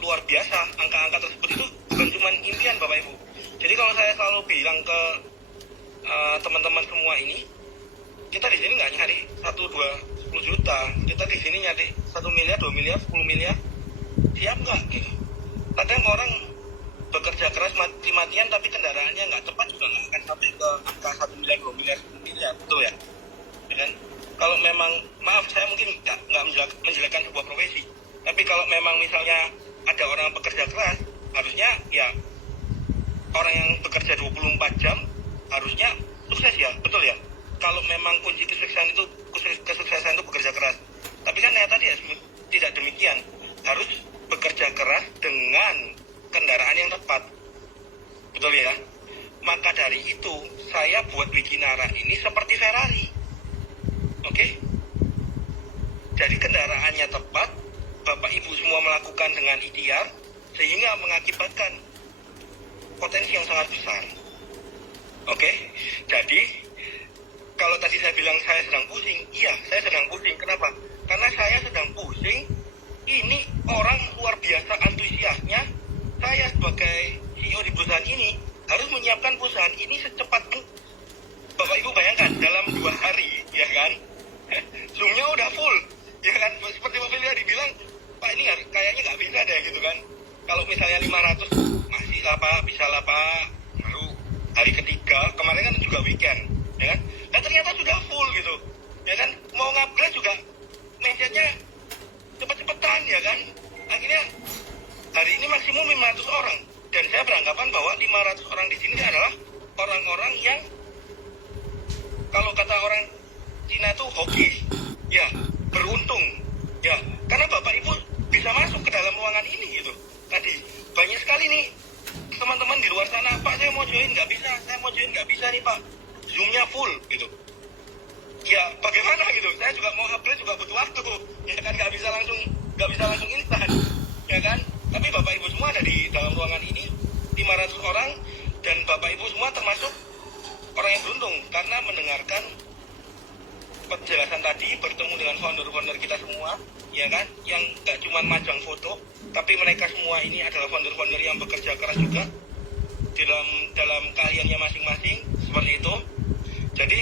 luar biasa. Angka-angka tersebut itu bukan cuma impian Bapak Ibu. Jadi kalau saya selalu bilang ke teman-teman semua ini, kita di sini nggak nyari 1, 2, 10 juta, kita di sini nyari 1 miliar, 2 miliar, 10 miliar, siap nggak gitu? Kadang orang bekerja keras mati-matian tapi kendaraannya nggak tepat juga nggak akan sampai ke angka 1 miliar, 2 miliar, 10 miliar, betul ya? Ya kan? Kalau memang, maaf saya mungkin nggak menjelekkan sebuah profesi, Tapi kalau memang misalnya ada orang bekerja keras, harusnya ya orang yang bekerja 24 jam harusnya sukses ya, betul ya? Kalau memang kunci kesuksesan itu bekerja keras. Tapi kan ya tadi ya tidak demikian. Harus bekerja keras dengan kendaraan yang tepat. Betul ya? Maka dari itu saya buat Wikinara ini seperti Ferrari. Oke? Jadi kendaraannya tepat, Bapak Ibu semua melakukan dengan ikhtiar, sehingga mengakibatkan potensi yang sangat besar. Oke? Jadi kalau tadi saya bilang saya sedang pusing, iya saya sedang pusing. Kenapa? Karena saya sedang pusing. Ini orang luar biasa antusiasnya. Saya sebagai CEO di perusahaan ini harus menyiapkan perusahaan ini secepat. Bapak Ibu bayangkan dalam 2 hari, ya kan? Zoom-nya udah full, ya kan? Seperti Pak Filia dibilang, Pak ini kayaknya nggak bisa deh gitu kan? Kalau misalnya 500 masih lah Pak, bisa lah Pak. Baru hari ketiga, kemarin kan juga weekend, ya kan? Dan ternyata sudah full gitu, ya kan? Mau ngupgrade juga message-nya cepet-cepetan, ya kan? Akhirnya hari ini maksimum 500 orang. Dan saya beranggapan bahwa 500 orang di sini adalah orang-orang yang kalau kata orang Cina itu hoki, ya, beruntung, ya. Karena Bapak Ibu bisa masuk ke dalam ruangan ini gitu. Tadi banyak sekali nih teman-teman di luar sana, Pak saya mau join nggak bisa, saya mau join nggak bisa nih Pak, Zoom-nya full gitu. Ya bagaimana gitu, saya juga mau upgrade juga butuh waktu, ya kan nggak bisa langsung instan, ya kan. Tapi Bapak Ibu semua ada di dalam ruangan ini 500 orang dan Bapak Ibu semua termasuk orang yang beruntung karena mendengarkan penjelasan tadi, bertemu dengan founder-founder kita semua, ya kan, yang gak cuma majang foto, tapi mereka semua ini adalah founder-founder yang bekerja keras juga dalam keahliannya masing-masing, seperti itu. Jadi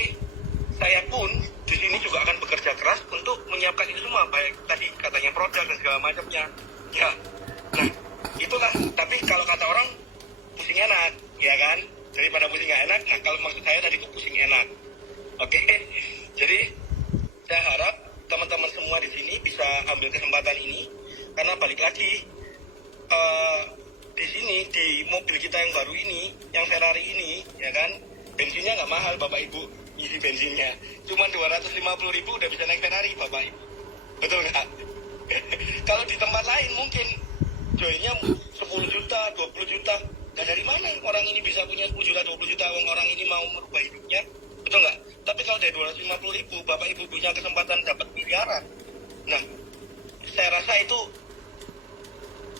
saya pun di sini juga akan bekerja keras untuk menyiapkan itu semua, baik tadi katanya produk dan segala macamnya, ya. Nah itulah. Tapi kalau kata orang pusing enak, ya kan, daripada pusing gak enak. Nah kalau maksud saya tadi itu pusing enak. Oke. Jadi saya harap teman-teman semua di sini bisa ambil kesempatan ini, karena balik lagi di sini di mobil kita yang baru ini, yang Ferrari ini, ya kan, bensinnya nggak mahal Bapak Ibu, isi bensinnya cuma 250.000 udah bisa naik Ferrari Bapak Ibu, betul nggak? Kalau di tempat lain mungkin joinnya 10 juta, 20 juta. Nah dari mana orang ini bisa punya 10 juta, 20 juta, orang ini mau merubah hidupnya, betul nggak? Tapi kalau dari 250.000, Bapak Ibu punya kesempatan dapat miliaran. Nah, saya rasa itu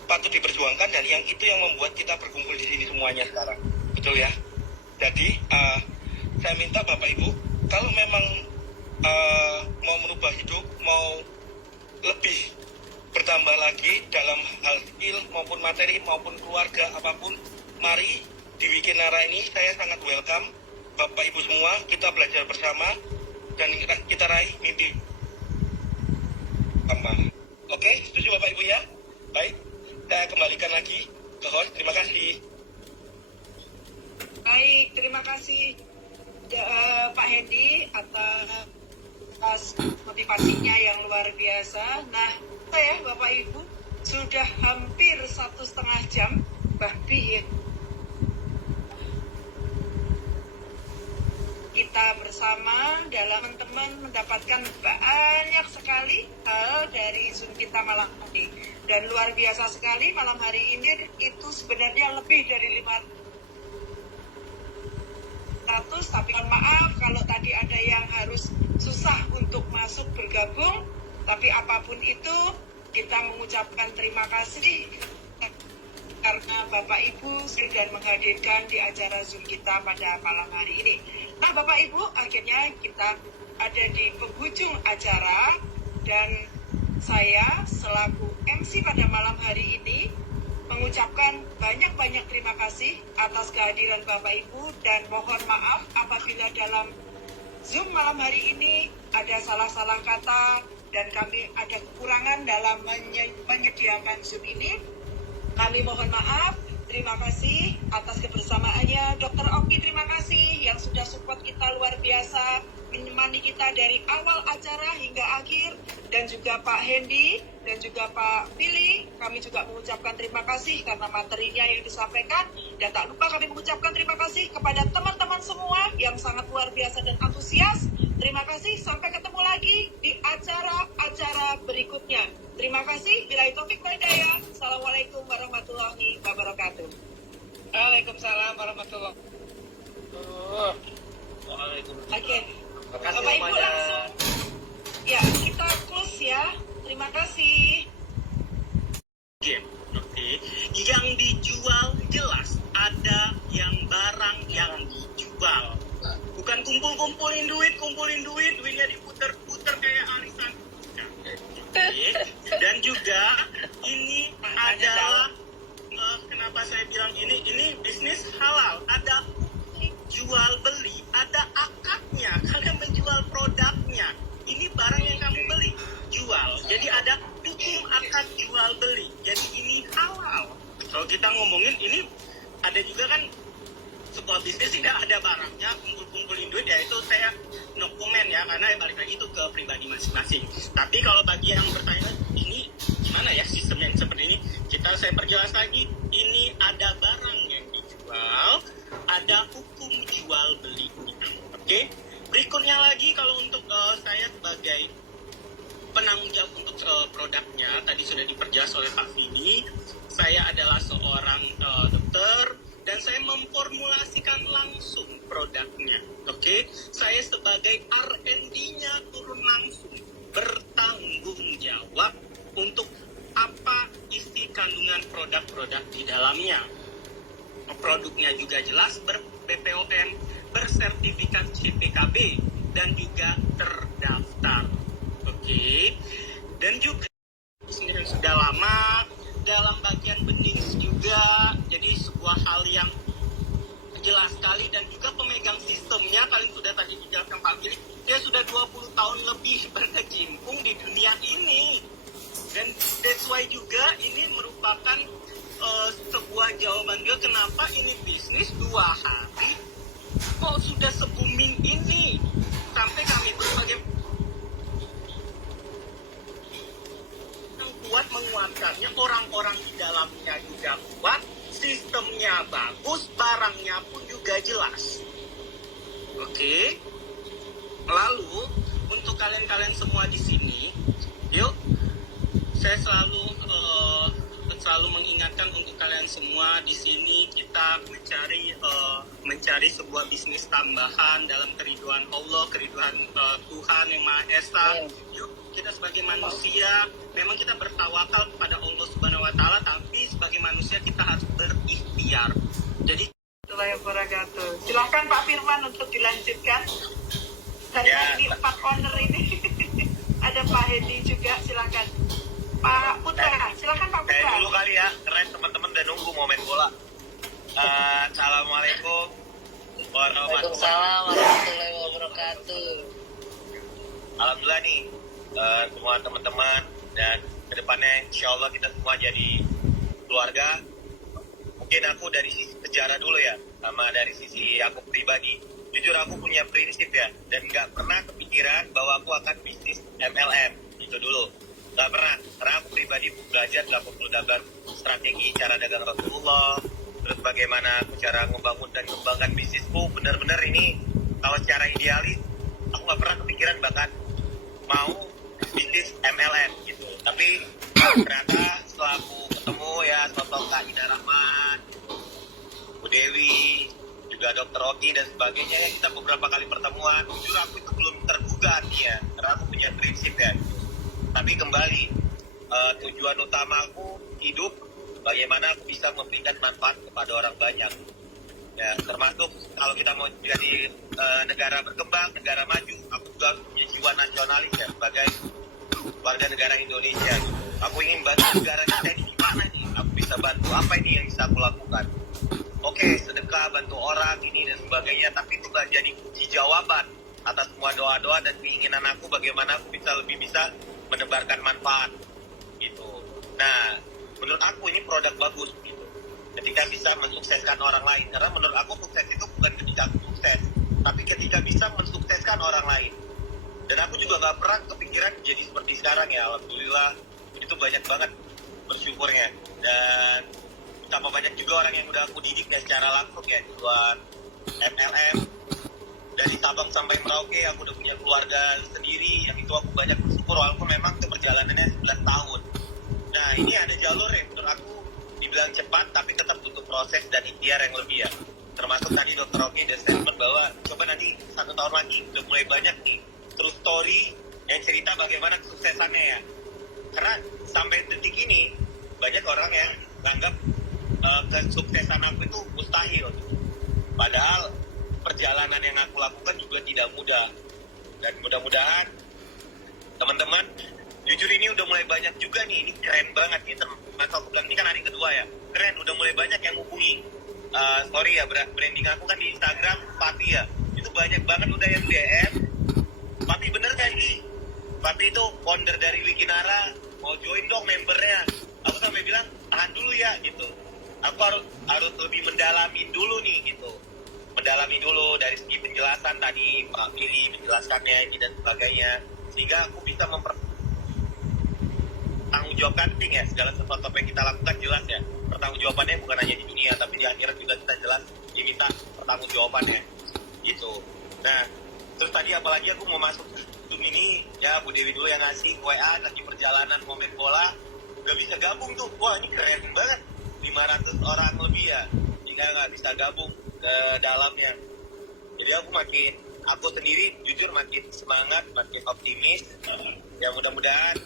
patut diperjuangkan dan yang itu yang membuat kita berkumpul di sini semuanya sekarang, betul ya? Jadi saya minta Bapak Ibu, kalau memang mau merubah hidup, mau lebih bertambah lagi dalam hal skill maupun materi maupun keluarga apapun, mari di Wikinara ini saya sangat welcome. Bapak Ibu semua, kita belajar bersama dan kita raih mimpi sama. Oke, setuju Bapak Ibu ya? Baik, saya kembalikan lagi ke host. Terima kasih. Baik, terima kasih Pak Hendy atas motivasinya yang luar biasa. Nah, saya Bapak Ibu sudah hampir 1,5 jam bahkan kita bersama dalam teman mendapatkan banyak sekali hal dari Zoom kita malam ini. Dan luar biasa sekali malam hari ini itu sebenarnya lebih dari 500, tapi mohon maaf kalau tadi ada yang harus susah untuk masuk bergabung. Tapi apapun itu kita mengucapkan terima kasih karena Bapak Ibu sudah menghadirkan di acara Zoom kita pada malam hari ini. Nah Bapak Ibu, akhirnya kita ada di penghujung acara dan saya selaku MC pada malam hari ini mengucapkan banyak-banyak terima kasih atas kehadiran Bapak Ibu dan mohon maaf apabila dalam Zoom malam hari ini ada salah-salah kata dan kami ada kekurangan dalam menyediakan Zoom ini. Kami mohon maaf. terima kasih atas kebersamaannya. Dr. Oki, terima kasih yang sudah support kita luar biasa, menemani kita dari awal acara hingga akhir. Dan juga Pak Hendy dan juga Pak Billy, kami juga mengucapkan terima kasih karena materinya yang disampaikan. Dan tak lupa kami mengucapkan terima kasih kepada teman-teman semua yang sangat luar biasa dan antusias. Terima kasih, sampai ketemu lagi di acara-acara berikutnya. Terima kasih, billahi taufik wal hidayah. Assalamualaikum warahmatullahi wabarakatuh. Waalaikumsalam warahmatullahi Waalaikumsalam. Oke, Terima kasih Bapak Ibu semuanya. langsung. Ya, kita close ya. Terima kasih. Oke. Yang dijual jelas ada yang barang yang dijual. Bukan kumpulin duit, duitnya diputer-puter kayak arisan. Oke. Dan juga ini adalah kenapa saya bilang ini bisnis halal. Ada jual beli, ada akadnya. Kalian menjual produknya. Ini barang yang kamu beli, jual. Jadi ada hukum akad jual beli. Jadi ini halal. Kalau kita ngomongin ini ada juga kan sebuah bisnis tidak ada barangnya, kumpulin duit, ya itu saya no comment ya, karena balik lagi itu ke pribadi masing-masing. Tapi kalau bagi yang bertanya ini gimana ya sistem yang seperti ini, saya perjelas lagi, ini ada barang yang dijual, ada hukum jual beli. Oke? Berikutnya lagi kalau untuk saya sebagai penanggung jawab untuk produknya, tadi sudah diperjelas oleh Pak Vini, saya adalah seorang dokter dan saya memformulasikan langsung produknya. Oke? Saya sebagai R&D-nya turun langsung bertanggung jawab untuk apa isi kandungan produk-produk di dalamnya. Produknya juga jelas ber-BPOM, bersertifikat CPKB, dan juga terdaftar. Oke. Dan juga sendiri sudah lama dalam bagian benih juga, jadi sebuah hal yang jelas sekali. Dan juga pemegang sistemnya, kalian sudah tadi dijelaskan Pak Billy, dia sudah 20 tahun lebih berkecimpung di dunia ini. Dan that's why juga ini merupakan sebuah jawaban juga kenapa ini bisnis 2 hari kok sudah se-booming ini. Sampai kami berbagai yang kuat menguatkannya, orang-orang di dalamnya juga kuat, sistemnya bagus, barangnya pun juga jelas. Oke. Lalu untuk kalian-kalian semua di sini, yuk, saya selalu mengingatkan untuk kalian semua di sini, kita mencari sebuah bisnis tambahan dalam keriduan Allah, keriduan Tuhan yang Maha Esa. Yuk, kita sebagai manusia memang kita bertawakal kepada Allah Subhanahu Wa Taala, tapi sebagai manusia kita harus berikhtiar. Jadi Silahkan Pak Firman untuk dilanjutkan. Dan Ya. ini 4 owner ini. Ada Pak Hendy juga, silakan. Pak Putra, silakan Pak Saya Putra. dulu kali ya, keren teman-teman udah nunggu mau main bola. Assalamualaikum warahmatullahi Waalaikumsalam warahmatullahi wabarakatuh. Alhamdulillah nih, semua teman-teman, dan kedepannya insya Allah kita semua jadi keluarga. Mungkin aku dari sisi sejarah dulu ya, sama dari sisi aku pribadi. Jujur aku punya prinsip ya, dan gak pernah kepikiran bahwa aku akan bisnis MLM, itu dulu. Gak pernah, karena aku pribadi belajar 80 dagang strategi cara dagang Rasulullah, terus bagaimana aku cara membangun dan mengembangkan bisnisku. Benar-benar ini, kalau secara idealis, aku gak pernah kepikiran bahkan mau bisnis MLM gitu. Tapi ternyata setelah aku ketemu ya sosok Kak Ida Rahman, Bu Dewi, juga Dr. Oki dan sebagainya, ya kita beberapa kali pertemuan, jujur aku itu belum tergugah nih ya, karena aku punya prinsip ya. Tapi kembali, tujuan utama aku hidup, bagaimana aku bisa memberikan manfaat kepada orang banyak. Ya, termasuk kalau kita mau jadi negara berkembang, negara maju, aku juga punya jiwa nasionalis ya, sebagai warga negara Indonesia. Gitu. Aku ingin bantu negara kita ini gimana nih, aku bisa bantu, apa ini yang bisa aku lakukan. Oke, sedekah, bantu orang, ini dan sebagainya, tapi itu gak jadi kunci jawaban atas semua doa-doa dan keinginan aku bagaimana aku bisa lebih bisa menebarkan manfaat gitu. Nah, menurut aku ini produk bagus gitu. ketika bisa mensukseskan orang lain. Karena menurut aku sukses itu bukan ketika aku sukses, tapi ketika bisa mensukseskan orang lain. Dan aku juga gak pernah kepikiran jadi seperti sekarang ya. Alhamdulillah itu banyak banget bersyukurnya. Dan tambah banyak juga orang yang udah aku didik ya secara langsung ya di luar MLM. Dari Sabang sampai Merauke aku udah punya keluarga sendiri, yang itu aku banyak bersyukur walaupun memang itu perjalanannya 11 tahun. Nah ini ada jalur yang menurut aku dibilang cepat tapi tetap butuh proses dan ikhtiar yang lebih ya. Termasuk tadi Dr. Oki ada statement bahwa coba nanti 1 tahun lagi udah mulai banyak nih true story yang cerita bagaimana kesuksesannya ya. Karena sampai detik ini banyak orang yang menganggap kesuksesan aku itu mustahil. Padahal perjalanan yang aku lakukan juga tidak mudah. Dan mudah-mudahan teman-teman, jujur ini udah mulai banyak juga nih, ini keren banget nih termasuk aku bilang ini kan hari kedua ya, keren udah mulai banyak yang hubungi. Sorry ya, branding aku kan di Instagram Papi ya, itu banyak banget udah yang DM. Papi bener gak ini? Papi itu founder dari Wikinara, mau join dong membernya. Aku sampai bilang tahan dulu ya gitu. Aku harus lebih mendalami dulu nih gitu. Mendalami dulu dari segi penjelasan tadi Pak Billy menjelaskannya ini dan sebagainya, sehingga aku bisa mempertanggungjawabkan ya segala sesuatu yang kita lakukan jelas ya. Pertanggungjawabannya bukan hanya di dunia tapi di akhirat juga kita jelas diminta pertanggungjawabannya gitu. Nah terus tadi apalagi aku mau masuk Zoom ini ya, Bu Dewi dulu yang ngasih WA lagi perjalanan mau main bola, gak bisa gabung tuh. Wah ini keren banget, 500 orang lebih ya, hingga gak bisa gabung ke dalamnya. Jadi aku sendiri jujur makin semangat, makin optimis ya, mudah-mudahan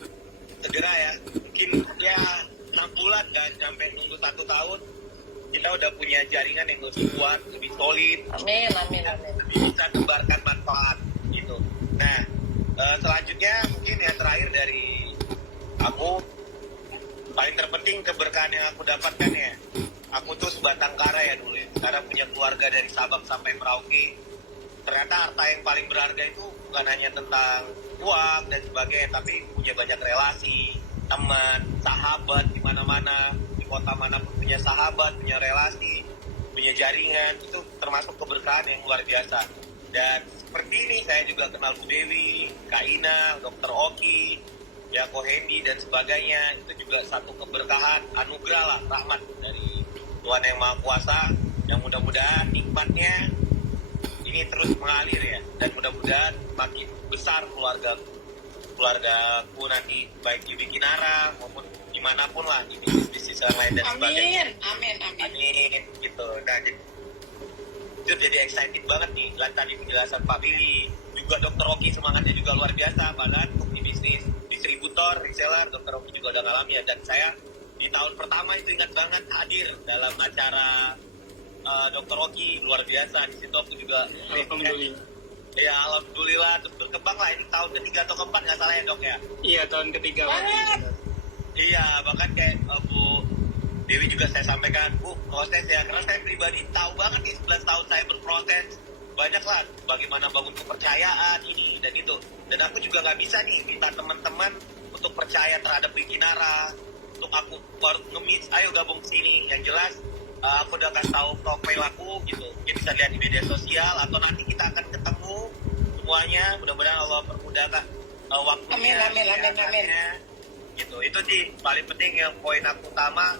segera ya, mungkin ya 6 bulan gak sampai nunggu 1 tahun kita udah punya jaringan yang lebih kuat, lebih solid, Amin, amin, amin. lebih bisa sebarkan manfaat gitu. Nah selanjutnya mungkin yang terakhir dari aku, paling terpenting keberkahan yang aku dapatkan ya, aku tuh sebatang kara ya dulu ya. Sekarang punya keluarga dari Sabang sampai Merauke. Ternyata harta yang paling berharga itu bukan hanya tentang uang dan sebagainya, tapi punya banyak relasi, teman, sahabat di mana-mana, di kota manapun punya sahabat, punya relasi, punya jaringan, itu termasuk keberkahan yang luar biasa. Dan seperti ini saya juga kenal Bu Dewi, Kak Ina, Dr. Oki, ya Ko Hendy dan sebagainya. Itu juga satu keberkahan, anugerah lah, rahmat dari Tuhan yang Maha Kuasa, yang mudah-mudahan nikmatnya ini terus mengalir ya, dan mudah-mudahan makin besar keluargaku nanti, baik di Wikinara maupun dimanapun lah, di bisnis yang lain dan sebagainya. Amin gitu. Nah itu jadi excited banget nih lihat tadi penjelasan Pak Billy, juga Dr. Oki semangatnya juga luar biasa. Padahal untuk di bisnis distributor, reseller, Dr. Oki juga udah ngalamin ya. Dan saya di tahun pertama itu ingat banget hadir dalam acara Dr. Oki, luar biasa. Di situ aku juga alhamdulillah. Ya alhamdulillah terus berkembang lah, ini tahun ketiga atau keempat nggak salah ya Dok ya? Iya tahun ketiga. Iya bahkan kayak Bu Dewi juga saya sampaikan, Bu proses ya, karena saya pribadi tahu banget nih 11 tahun saya berproses, banyak lah bagaimana bangun kepercayaan ini dan itu. Dan aku juga nggak bisa nih minta teman-teman untuk percaya terhadap Wikinara, untuk aku baru nge-meet, ayo gabung sini. Yang jelas aku udah kasih tahu profil aku gitu, mungkin bisa lihat di media sosial atau nanti kita akan ketemu semuanya. Mudah-mudahan Allah permudahkan waktunya. Amin. Gitu. Itu sih paling penting yang poin aku utama,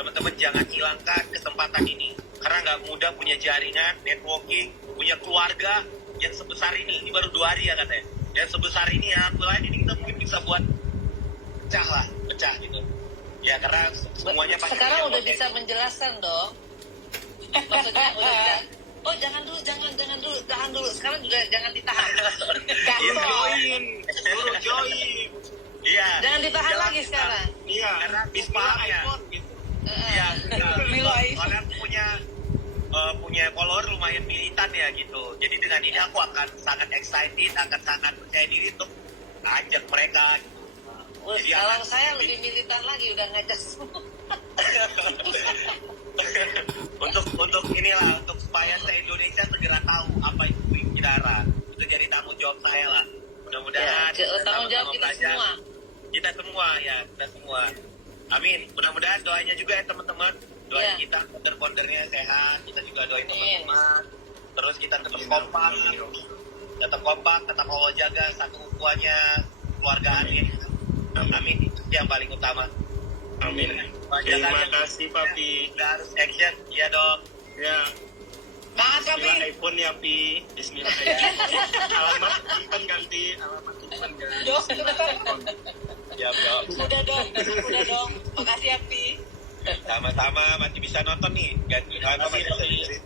teman-teman jangan hilangkan kesempatan ini, karena nggak mudah punya jaringan, networking, punya keluarga yang sebesar ini baru 2 hari ya katanya, yang sebesar ini ya, alhamdulillah ini kita mungkin bisa buat pecah gitu. Ya karena semuanya pasti sekarang udah bisa menjelaskan dong. Maksudnya udah bisa. Oh jangan dulu. Sekarang juga jangan ditahan. Join. Iya. Jangan ditahan lagi sekarang. Iya. Karena Bismillah iPhone gitu. Iya. Kalian punya follower lumayan militan ya gitu. Jadi dengan ini aku akan sangat excited, akan sangat percaya diri untuk ajak mereka gitu. Jadi kalau saya lebih militan lagi, udah ngajak semua. untuk inilah, untuk supaya se-Indonesia segera tahu apa itu Wikinara. Itu jadi tanggung jawab saya lah. Mudah-mudahan tanggung jawab kita semua. Kita semua. Amin. Mudah-mudahan doanya juga ya teman-teman. Doain Iya. kita founder-foundernya sehat. Kita juga doain Amin. teman-teman. Terus kita tetap kompak. Tetap kompak, tetap Allah jaga satu ukuannya, keluargaannya. Amin. Itu yang paling utama. Amin. Terima Terima kasih Papi. Kita harus action. Iya dong. Ya. Semangat kami. Bismillah iPhone ya Pi. Bismillah ya. Alamat iPhone ganti. Alamat iPhone ganti. Dong, sebentar. Ya dong. Udah dong. Makasih ya, Pi. Sama-sama masih bisa nonton nih. Ganti nonton masih bisa dengerin.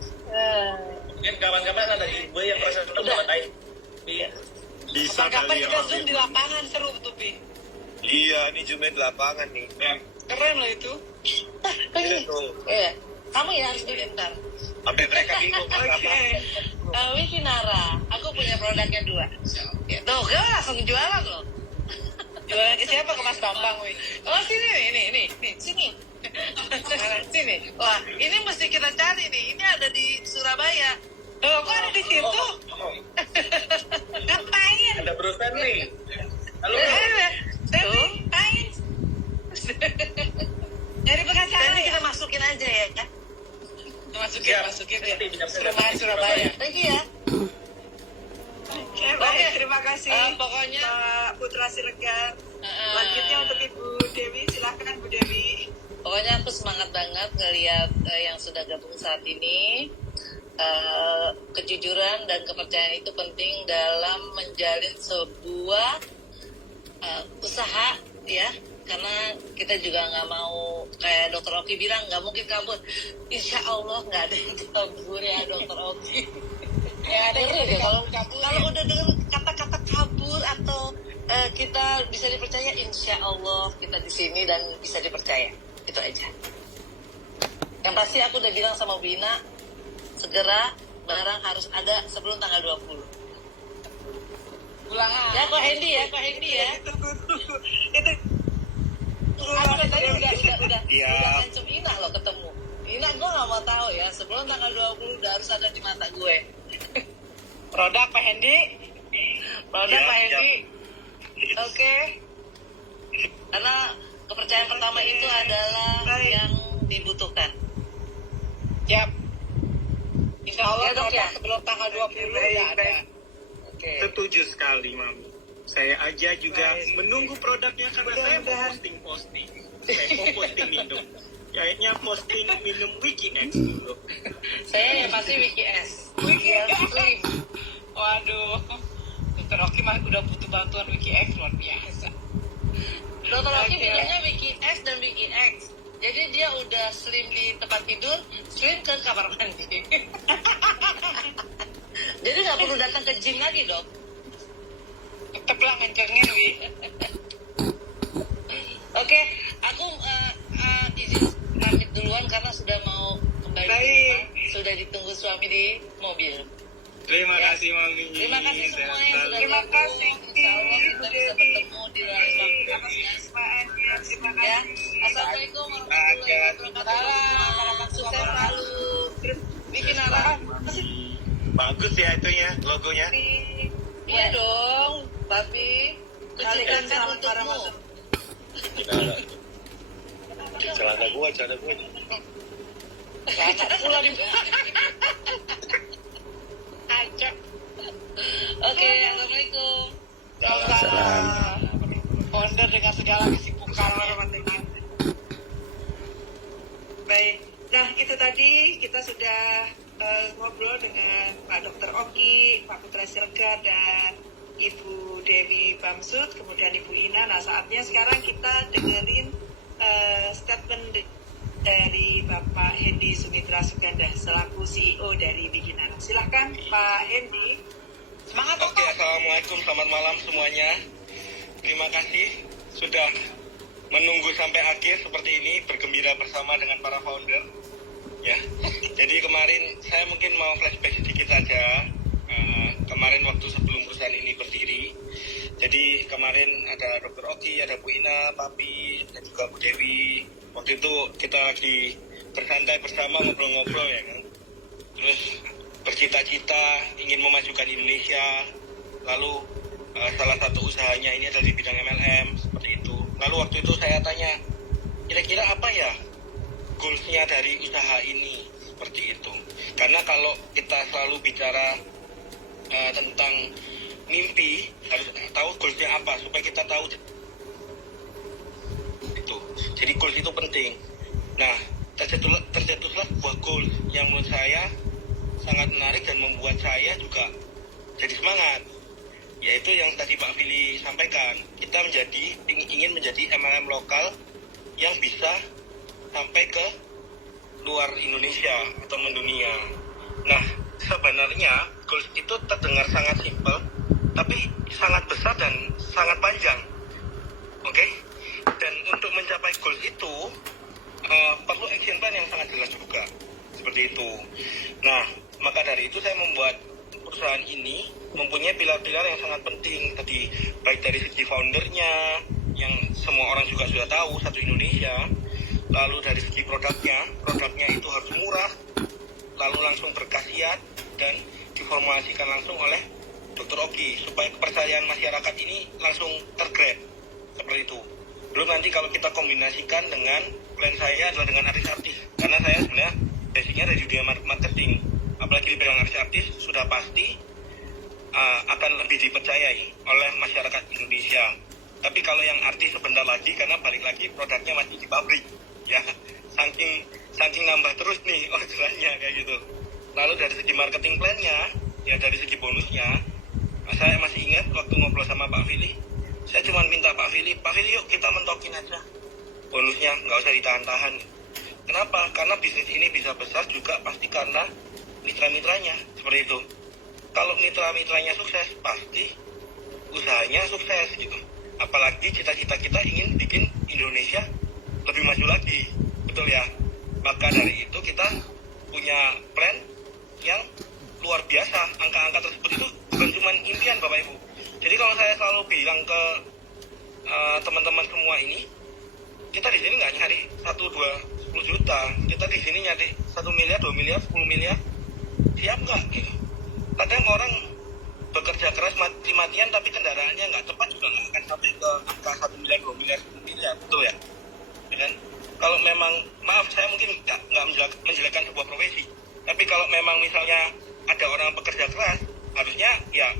Mungkin kawan-kawan ada gue yang proses untuk ngatain. Bisa Kapan-kapan kali ya kita Papi. zoom di lapangan seru tuh, Pi. Iya, ini cuma di lapangan nih. Keren loh itu. Ini tuh. Iya. Kamu ya harus dulu ntar. Sampai mereka bingung. Kenapa? Wiki Nara, aku punya produknya 2. Ya, tuh, gue langsung jualan loh. Jualan ke siapa? Ke Mas Bambang, Wi. Oh sini nih, sini. Sini. Wah, ini mesti kita cari nih. Ini ada di Surabaya. Loh, kok ada di situ? Ngapain? Ada berusaha nih. Halo. Tuh. Ngapain? Nyari pengacara Nanti ya? kita masukin aja ya. Masukin ya. Perumahan Surabaya. Thank you ya. Oke, baik. Terima kasih Pokoknya Pak Putra Siregar. Selanjutnya untuk Ibu Dewi, silakan Bu Dewi. Pokoknya aku semangat banget ngelihat yang sudah gabung saat ini. Kejujuran dan kepercayaan itu penting dalam menjalin sebuah usaha ya, karena kita juga nggak mau kayak Dokter Oki bilang nggak mungkin kabur. Insya Allah nggak ada yang kabur ya Dokter Oki. Ya, ada yang Bener ya, kalau kabur. udah dengar kata-kata kabur atau kita bisa dipercaya, insya Allah kita di sini dan bisa dipercaya. Itu aja. Yang pasti aku udah bilang sama Bu Ina, segera barang harus ada sebelum tanggal 20. Pulang Ya, Kak Hendy ya. Tunggu. Itu Aku dari tadi udah Iya. ngancem Ina loh ketemu. Ina gue gak mau tahu ya, sebelum tanggal 20 udah harus ada di mata gue. produk Pak Hendy. Produk Ya, Pak ya. Hendy. Oke. Karena kepercayaan pertama itu adalah Baik. yang dibutuhkan. Siap. Insya Allah Ya, Dok, produk ya. sebelum tanggal 20 udah ada. Oke. Setuju sekali Mami. Saya aja juga Baik. menunggu produknya karena saya mau Mudah-mudahan. posting. Saya mau posting minum. Kayaknya posting minum Wiki X dulu. Saya yang pasti Wiki S. Wiki Biar X. slim. Waduh. Dokter Oki mah udah butuh bantuan Wiki X luar biasa. Dokter Oki Oke. bilangnya Wiki S dan Wiki X. Jadi dia udah slim di tempat tidur, slim ke kamar mandi. Jadi nggak perlu datang ke gym lagi dok. Tetep lah ngencengin, Wi. Oke, aku izin pamit duluan karena sudah mau kembali ke rumah. Sudah ditunggu suami di mobil. Terima kasih Mami. Terima kasih semua yang sudah Terima gabung. kasih, Insya Allah kita bisa bertemu di lain waktu. atas kebersamaan. Terima Ya, kasih. Assalamualaikum warahmatullahi wabarakatuh. Sukses selalu. Bikin apa? Bagus ya itunya, logonya. Iya dong, Papi. Kecilkan Selamat para untukmu. masuk. Celana gua. Banyak pula di Acak. Oke, assalamualaikum. Salam. Founder dengan segala kesibukan. Baik. Nah, itu tadi kita sudah ngobrol dengan Pak Dr. Oki, Pak Putra Siregar, dan Ibu Dewi Bamsud, kemudian Ibu Ina. Nah, saatnya sekarang kita dengerin statement dari Bapak Hendy Sumitra Suganda selaku CEO dari Bikinara. Silahkan Pak Hendy. Semangat, Oke, assalamualaikum, selamat malam semuanya. Terima kasih sudah menunggu sampai akhir seperti ini, bergembira bersama dengan para founder. Ya, jadi kemarin saya mungkin mau flashback sedikit saja. Kemarin waktu sebelum perusahaan ini berdiri, jadi kemarin ada Dr. Oki, ada Bu Ina, Papi, dan juga Bu Dewi. Waktu itu kita lagi bersantai bersama, ngobrol-ngobrol ya kan. Terus bercita-cita ingin memajukan Indonesia. Lalu salah satu usahanya ini adalah di bidang MLM seperti itu. Lalu waktu itu saya tanya, kira-kira apa ya goalsnya dari usaha ini, seperti itu. Karena kalau kita selalu bicara tentang mimpi, harus tahu goalsnya apa supaya kita tahu itu. Jadi goals itu penting. Nah, tercetuslah sebuah goals yang menurut saya sangat menarik dan membuat saya juga jadi semangat, yaitu yang tadi Pak Fili sampaikan, kita ingin menjadi MLM lokal yang bisa sampai ke luar Indonesia atau mendunia. Nah, sebenarnya goals itu terdengar sangat simpel, tapi sangat besar dan sangat panjang. Oke? Dan untuk mencapai goals itu perlu action plan yang sangat jelas juga, seperti itu. Nah, maka dari itu saya membuat perusahaan ini mempunyai pilar-pilar yang sangat penting tadi, baik dari segi foundernya yang semua orang juga sudah tahu, satu Indonesia. Lalu dari segi produknya itu harus murah, lalu langsung berkhasiat dan diformulasikan langsung oleh Dr. Oki supaya kepercayaan masyarakat ini langsung tergrab, seperti itu. Belum nanti kalau kita kombinasikan dengan plan saya adalah dengan artis-artis, karena saya sebenarnya basicnya dari dunia marketing, apalagi di bidang artis-artis sudah pasti akan lebih dipercayai oleh masyarakat Indonesia. Tapi kalau yang artis sebentar lagi, karena balik lagi produknya masih di pabrik, ya, saking nambah terus nih orderannya kayak gitu. Lalu dari segi marketing plan-nya, ya dari segi bonusnya, saya masih ingat waktu ngobrol sama Pak Fili, saya cuma minta Pak Fili yuk kita mentokin aja bonusnya, nggak usah ditahan-tahan. Kenapa? Karena bisnis ini bisa besar juga pasti karena mitra-mitranya, seperti itu. Kalau mitra-mitranya sukses, pasti usahanya sukses gitu. Apalagi cita-cita kita ingin bikin Indonesia lebih maju lagi, betul ya? Maka dari itu kita punya plan yang luar biasa. Angka-angka tersebut itu bukan cuma impian Bapak Ibu. Jadi kalau saya selalu bilang ke teman-teman semua ini, kita di sini nggak nyari 1, 2, 10 juta, kita di sini nyari 1 miliar, 2 miliar, 10 miliar, siap nggak? Gitu. Kadang orang bekerja keras mati-matian tapi kendaraannya nggak cepat juga nggak akan sampai ke angka 1 miliar, 2 miliar, 10 miliar, betul ya? Dan kalau memang, maaf saya mungkin nggak menjelekkan sebuah profesi, tapi kalau memang misalnya ada orang bekerja keras, harusnya ya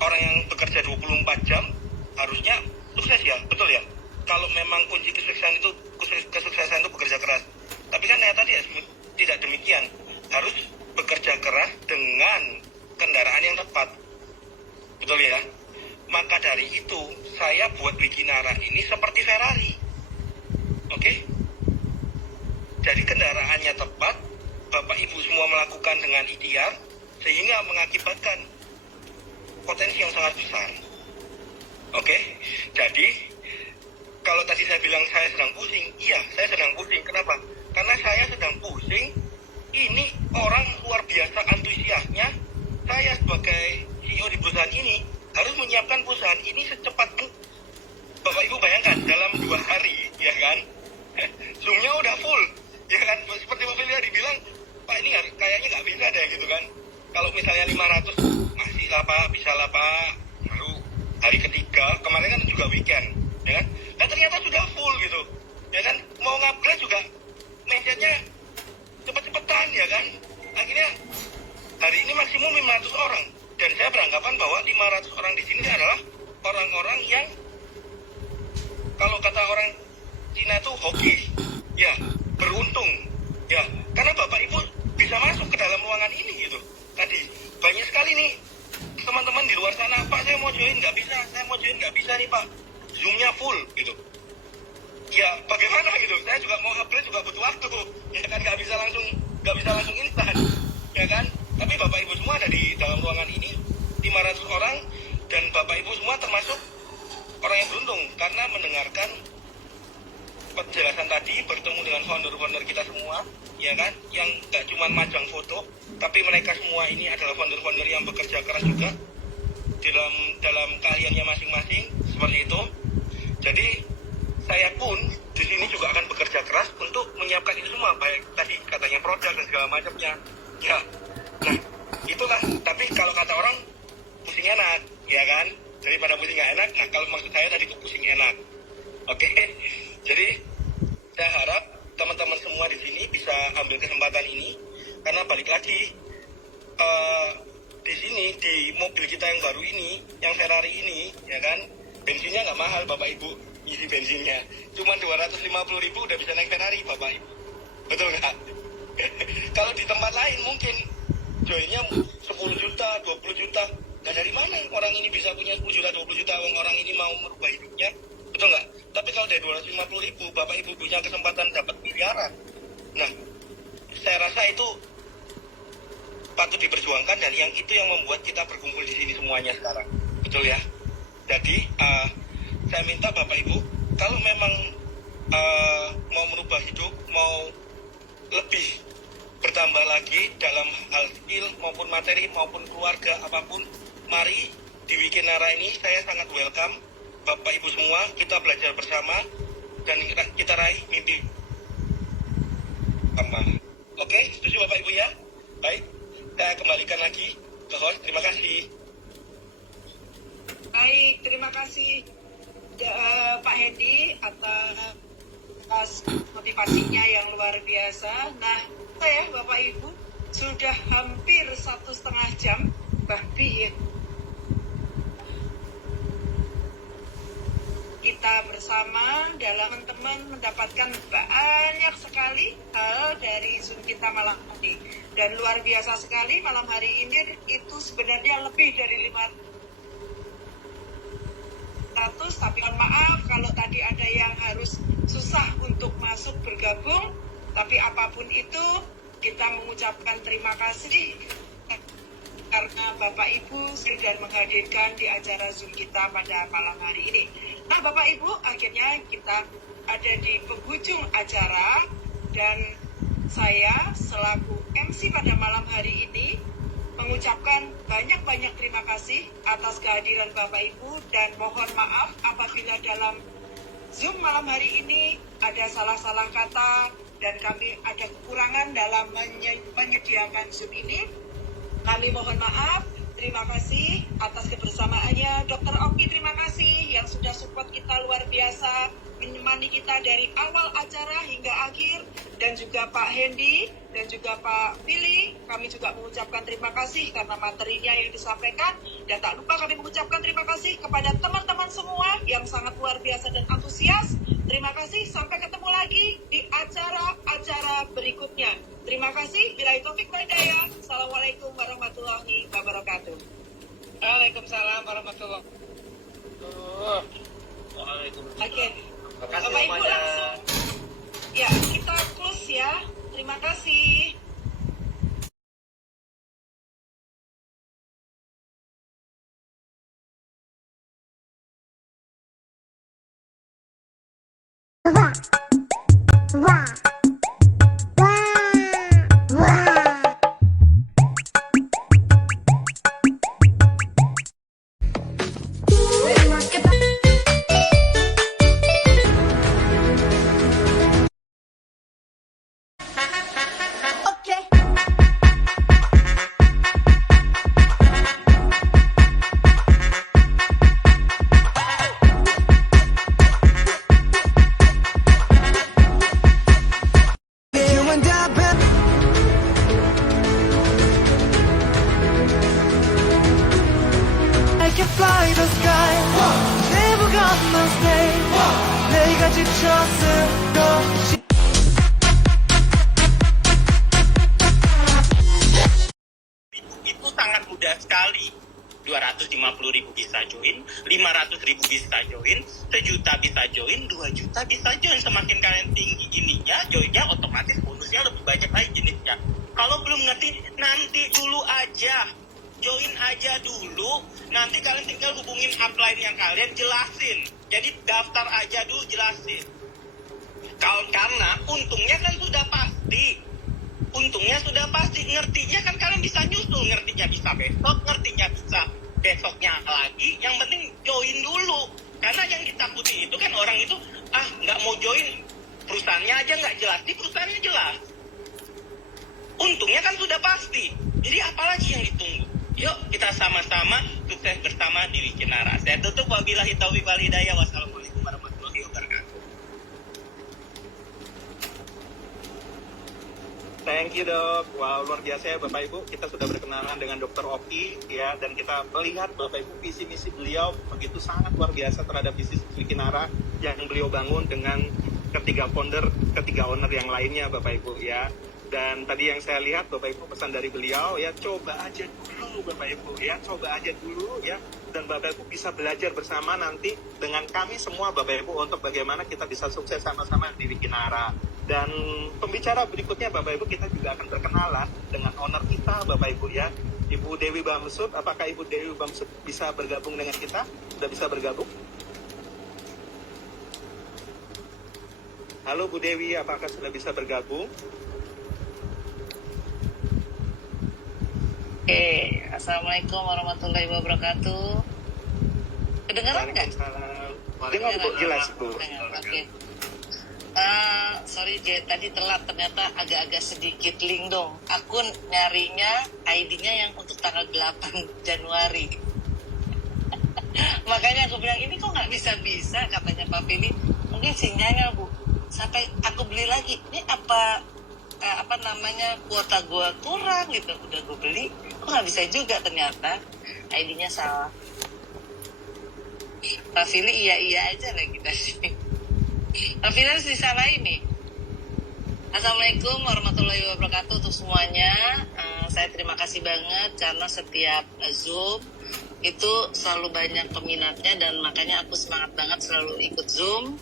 orang yang bekerja 24 jam harusnya sukses ya, betul ya? Kalau memang kunci kesuksesan itu bekerja keras. Tapi kan ya tadi ya tidak demikian. Harus bekerja keras dengan kendaraan yang tepat. Betul ya? Maka dari itu saya buat Wikinara ini seperti Ferrari. Oke? Jadi kendaraannya tepat, Bapak Ibu semua melakukan dengan ikhtiar, sehingga mengakibatkan potensi yang sangat besar. Oke? Jadi kalau tadi saya bilang saya sedang pusing, iya saya sedang pusing. Kenapa? Karena saya sedang pusing. Ini orang luar biasa antusiasnya. Saya sebagai CEO di perusahaan ini harus menyiapkan perusahaan ini secepat mungkin. Bapak Ibu bayangkan dalam 2 hari, ya kan? Zoom-nya udah full, ya kan? Seperti Pak Fili dibilang, Pak ini kayaknya nggak bisa deh gitu kan? Kalau misalnya 500 masih lah Pak, bisa lah Pak. Lalu hari ketiga, kemarin kan juga weekend, ya kan? Dan ternyata sudah full gitu, ya kan? Mau ngupgrade juga mindsetnya cepet-cepetan, ya kan? Akhirnya hari ini maksimum 500 orang, dan saya beranggapan bahwa 500 orang di sini adalah orang-orang yang kalau kata orang Cina itu hoki, ya beruntung, ya karena Bapak Ibu bisa masuk ke dalam ruangan ini gitu. Tadi banyak sekali nih teman-teman di luar sana, Pak saya mau join nggak bisa, saya mau join nggak bisa nih Pak, Zoom-nya full gitu. Ya bagaimana gitu, saya juga mau upgrade juga butuh waktu, ya kan nggak bisa langsung instan, ya kan. Tapi Bapak Ibu semua ada di dalam ruangan ini 500 orang, dan Bapak Ibu semua termasuk orang yang beruntung karena mendengarkan penjelasan tadi, bertemu dengan founder-founder kita semua, ya kan, yang gak cuma majang foto, tapi mereka semua ini adalah founder-founder yang bekerja keras juga dalam keahliannya masing-masing, seperti itu. Jadi saya pun di sini juga akan bekerja keras untuk menyiapkan itu semua, baik tadi katanya produk dan segala macamnya, ya. Nah itulah. Tapi kalau kata orang pusing enak, ya kan, daripada pusing gak enak. Nah kalau maksud saya tadi itu pusing enak. Oke. Jadi ambil kesempatan ini karena balik lagi di sini di mobil kita yang baru ini, yang Ferrari ini, ya kan, bensinnya nggak mahal Bapak Ibu, isi bensinnya cuma 250.000 udah bisa naik Ferrari Bapak Ibu, betul nggak? Kalau di tempat lain mungkin joinnya 10 juta, 20 juta. Nah dari mana orang ini bisa punya 10 juta, 20 juta orang ini mau merubah hidupnya, betul nggak? Tapi kalau dari 250.000 Bapak Ibu punya kesempatan dapat miliaran. Nah saya rasa itu patut diperjuangkan dan yang itu yang membuat kita berkumpul di sini semuanya sekarang, betul ya? Jadi saya minta Bapak Ibu kalau memang mau merubah hidup, mau lebih bertambah lagi dalam hal skill maupun materi maupun keluarga apapun, mari di Wikinara ini saya sangat welcome Bapak Ibu semua, kita belajar bersama dan kita raih mimpi sama. Oke, setuju Bapak Ibu ya? Baik, saya kembalikan lagi ke host. Terima kasih. Baik, terima kasih Pak Hendy atas motivasinya yang luar biasa. Nah, saya Bapak Ibu sudah hampir 1,5 jam bahkan kita bersama dalam teman mendapatkan banyak sekali hal dari Zoom kita malam ini, dan luar biasa sekali malam hari ini itu sebenarnya lebih dari 500, tapi mohon maaf kalau tadi ada yang harus susah untuk masuk bergabung. Tapi apapun itu, kita mengucapkan terima kasih karena Bapak Ibu sudah menghadirkan di acara Zoom kita pada malam hari ini. Nah, Bapak Ibu, akhirnya kita ada di penghujung acara dan saya selaku MC pada malam hari ini mengucapkan banyak-banyak terima kasih atas kehadiran Bapak Ibu dan mohon maaf apabila dalam Zoom malam hari ini ada salah-salah kata dan kami ada kekurangan dalam menyediakan Zoom ini. Kami mohon maaf. Terima kasih atas kebersamaannya. Dr. Oki, terima kasih yang sudah support kita luar biasa, menemani kita dari awal acara hingga akhir. Dan juga Pak Hendy dan juga Pak Billy, kami juga mengucapkan terima kasih karena materinya yang disampaikan. Dan tak lupa kami mengucapkan terima kasih kepada teman-teman semua yang sangat luar biasa dan antusias. Terima kasih, sampai ketemu lagi di acara-acara berikutnya. Terima kasih. Bila Taufik Hidayah. Assalamualaikum warahmatullahi wabarakatuh. Waalaikumsalam warahmatullahi Waalaikumsalam. Oke. Terima kasih Bapak Ibu semuanya. langsung. Ya, kita close ya. Terima kasih. You and I, babe. I can fly the sky. Never gonna stay. 내가 지쳤을 것이. Itu sangat mudah sekali. 250.000 bisa join, 500.000 bisa join, 1 juta bisa join, 2 juta bisa join. Semakin kalian tinggi ininya, joinnya otomatis bonusnya lebih banyak lagi jenisnya. Kalau belum ngerti, nanti dulu aja. Join aja dulu, nanti kalian tinggal hubungin upline yang kalian jelasin. Jadi daftar aja dulu, jelasin. Karena untungnya kan sudah pasti. Untungnya sudah pasti, ngertinya kan kalian bisa nyusul, ngertinya bisa besok, ngertinya bisa besoknya lagi. Yang penting join dulu. Karena yang ditakuti itu kan orang itu, nggak mau join, perusahaannya aja nggak jelas, di perusahaannya jelas. Untungnya kan sudah pasti. Jadi apalagi yang ditunggu? Yuk kita sama-sama sukses bersama di Wikinara. Saya tutup, wabillahi taufiq wal hidayah. Wassalamualaikum warahmatullahi wabarakatuh. Thank you dok. Wow, luar biasa ya Bapak Ibu. Kita sudah berkenalan dengan Dr. Oki ya, dan kita melihat Bapak Ibu visi misi beliau begitu sangat luar biasa terhadap bisnis Wikinara yang beliau bangun dengan ketiga founder, ketiga owner yang lainnya Bapak Ibu ya. Dan tadi yang saya lihat Bapak Ibu pesan dari beliau ya, coba aja dulu Bapak Ibu ya, coba aja dulu ya. Dan Bapak Ibu bisa belajar bersama nanti dengan kami semua Bapak Ibu untuk bagaimana kita bisa sukses sama-sama di Wikinara. Dan pembicara berikutnya Bapak Ibu, kita juga akan berkenalan dengan owner kita Bapak Ibu ya, Ibu Dewi Bamsud. Apakah Ibu Dewi Bamsud bisa bergabung dengan kita? Sudah bisa bergabung? Halo Bu Dewi, apakah sudah bisa bergabung? Oke, Assalamualaikum warahmatullahi wabarakatuh. Kedengaran nggak? Dengar Bu, jelas Bu. Oke. Sorry Jet, tadi telat, ternyata agak-agak sedikit link dong. Aku nyarinya ID-nya yang untuk tanggal 8 Januari. Makanya aku bilang, ini kok nggak bisa-bisa, katanya Pak Fili. Mungkin sinyalnya Bu. Sampai aku beli lagi, ini apa namanya, kuota gua kurang gitu. Udah gue beli, kok nggak bisa juga ternyata. ID-nya salah. Pak Fili iya aja lah kita sih. Pak Fili harus disalahin nih. Assalamualaikum warahmatullahi wabarakatuh untuk semuanya. Saya terima kasih banget karena setiap Zoom itu selalu banyak peminatnya, dan makanya aku semangat banget selalu ikut Zoom.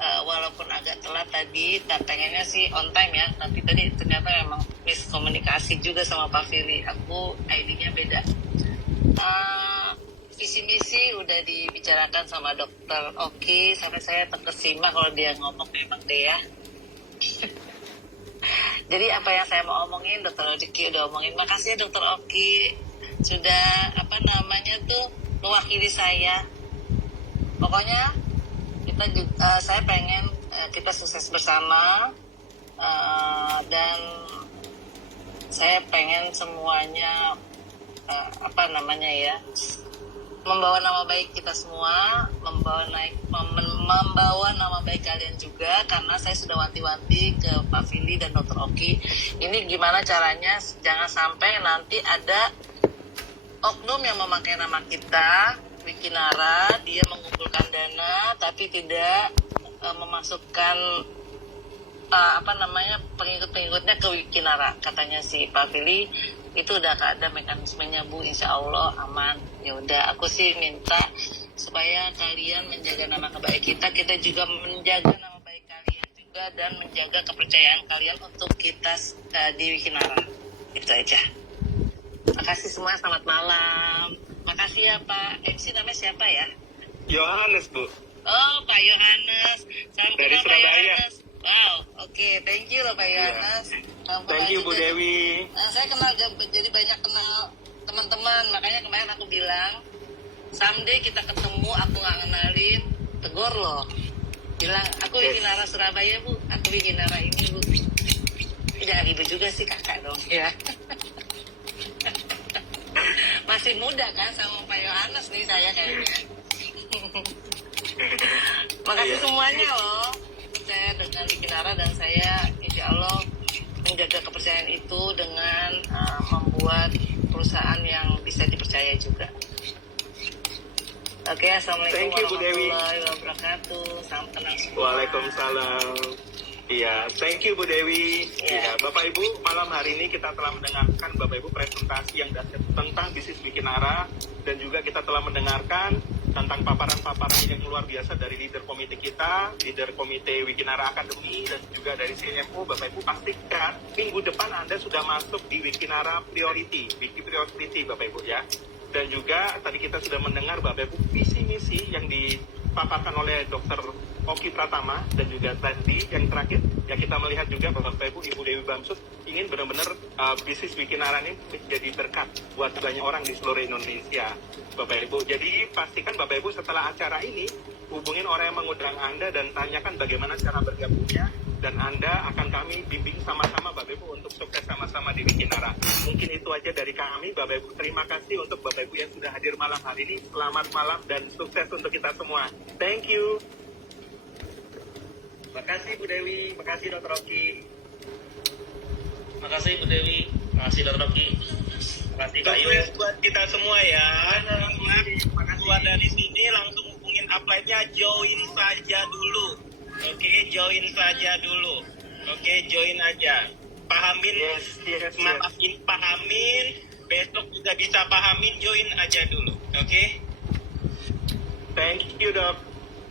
Walaupun agak telat tadi, tak pengennya sih on time ya. Tapi tadi ternyata memang miskomunikasi juga sama Pak Fili. Aku ID-nya beda. Visi misi udah dibicarakan sama Dokter Oki, sampai saya terkesima kalau dia ngomong memang deh ya. Jadi apa yang saya mau omongin Dokter Oki udah omongin. Makasih ya Dokter Oki sudah mewakili saya. Pokoknya saya pengen kita sukses bersama, dan saya pengen semuanya membawa nama baik kita semua, membawa nama baik kalian juga, karena saya sudah wanti-wanti ke Pak Fili dan Dr. Oki. Ini gimana caranya jangan sampai nanti ada oknum yang memakai nama kita Wikinara, dia mengumpulkan dana tapi tidak memasukkan pengikut-pengikutnya ke Wikinara. Katanya si Pak Fili itu udah ada mekanismenya Bu, insya Allah aman. Ya udah, aku sih minta supaya kalian menjaga nama baik kita juga menjaga nama baik kalian juga, dan menjaga kepercayaan kalian untuk kita di Wikinara. Itu aja. Makasih semua, selamat malam. Makasih ya Pak. MC namanya siapa ya? Yohanes Bu. Oh Pak Yohanes. Salam dari kenal Pak Surabaya. Yohanes. Wow, oke, thank you loh Pak Yohanes. Thank you Bu Dewi. Saya jadi banyak kenal teman-teman, makanya kemarin aku bilang someday kita ketemu, aku nggak kenalin, tegur loh, bilang aku Wikinara Surabaya Bu, aku Wikinara ini Bu. Jangan ibu juga sih, kakak dong ya. Masih muda kan sama Pak Yohanes nih saya kayaknya. Makasih semuanya loh, saya dengan Wikinara, dan saya insya Allah menjaga kepercayaan itu dengan membuat perusahaan yang bisa dipercaya juga. Oke, Assalamualaikum warahmatullahi wabarakatuh. Salam kenal semua. Waalaikumsalam. Iya, thank you Bu Dewi. Iya, Bapak Ibu, malam hari ini kita telah mendengarkan Bapak Ibu presentasi yang dahsyat tentang bisnis Wikinara, dan juga kita telah mendengarkan tentang paparan-paparan yang luar biasa dari leader komite kita, leader komite Wikinara Academy, dan juga dari CMO. Bapak Ibu pastikan minggu depan Anda sudah masuk di Wikinara Priority, Wiki Priority Bapak Ibu ya. Dan juga tadi kita sudah mendengar Bapak Ibu visi misi yang dipaparkan oleh Dr. Oki Pratama, dan juga tadi yang terakhir ya kita melihat juga Bapak Ibu, Ibu Dewi Bamsud ingin benar-benar bisnis Wikinara ini menjadi berkat buat banyak orang di seluruh Indonesia Bapak Ibu. Jadi pastikan Bapak Ibu setelah acara ini hubungin orang yang mengundang Anda dan tanyakan bagaimana cara bergabungnya, dan Anda akan kami bimbing sama-sama Bapak Ibu untuk sukses sama-sama di Wikinara. Mungkin itu aja dari kami Bapak Ibu. Terima kasih untuk Bapak Ibu yang sudah hadir malam hari ini. Selamat malam dan sukses untuk kita semua. Thank you. Makasih Bu Dewi, makasih Dr. Oki. Makasih Bu Dewi, makasih Dr. Oki, makasih Kak Yu. Sukses buat kita semua ya. Keluar dari sini langsung hubungin upline-nya, join saja dulu. Oke, join saja dulu. Oke, join aja. Pahamin, pahamin. Besok juga bisa pahamin, join aja dulu. Oke? Thank you, Dok.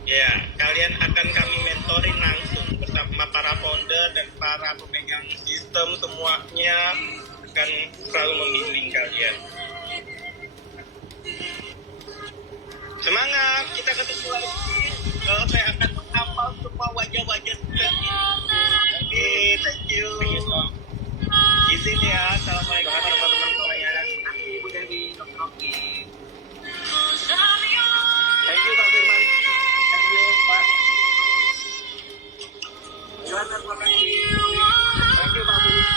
Ya, kalian akan kami mentorin langsung bersama para founder dan para pemegang sistem, semuanya akan selalu membimbing kalian. Semangat, kita ketemu lagi. Saya akan menghafal semua wajah-wajah seperti ini. Oke, thank you. Izin ya, assalamualaikum warahmatullahi wabarakatuh. Ibu Dewi, Dr. Oki. Thank you, Pak Firman. Thank you, Pak. Silakan, Pak Kaki. Thank you, Pak Firman.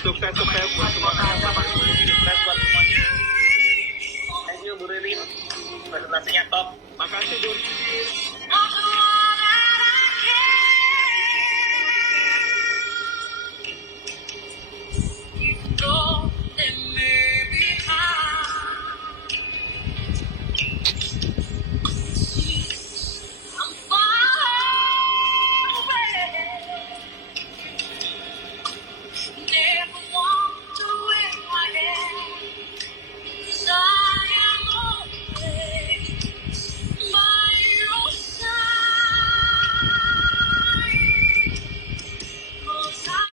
Sukses buat semuanya. Sukses buat semuanya. Thank you, Bu Ririn. Presentasinya top. Makasih, Bu.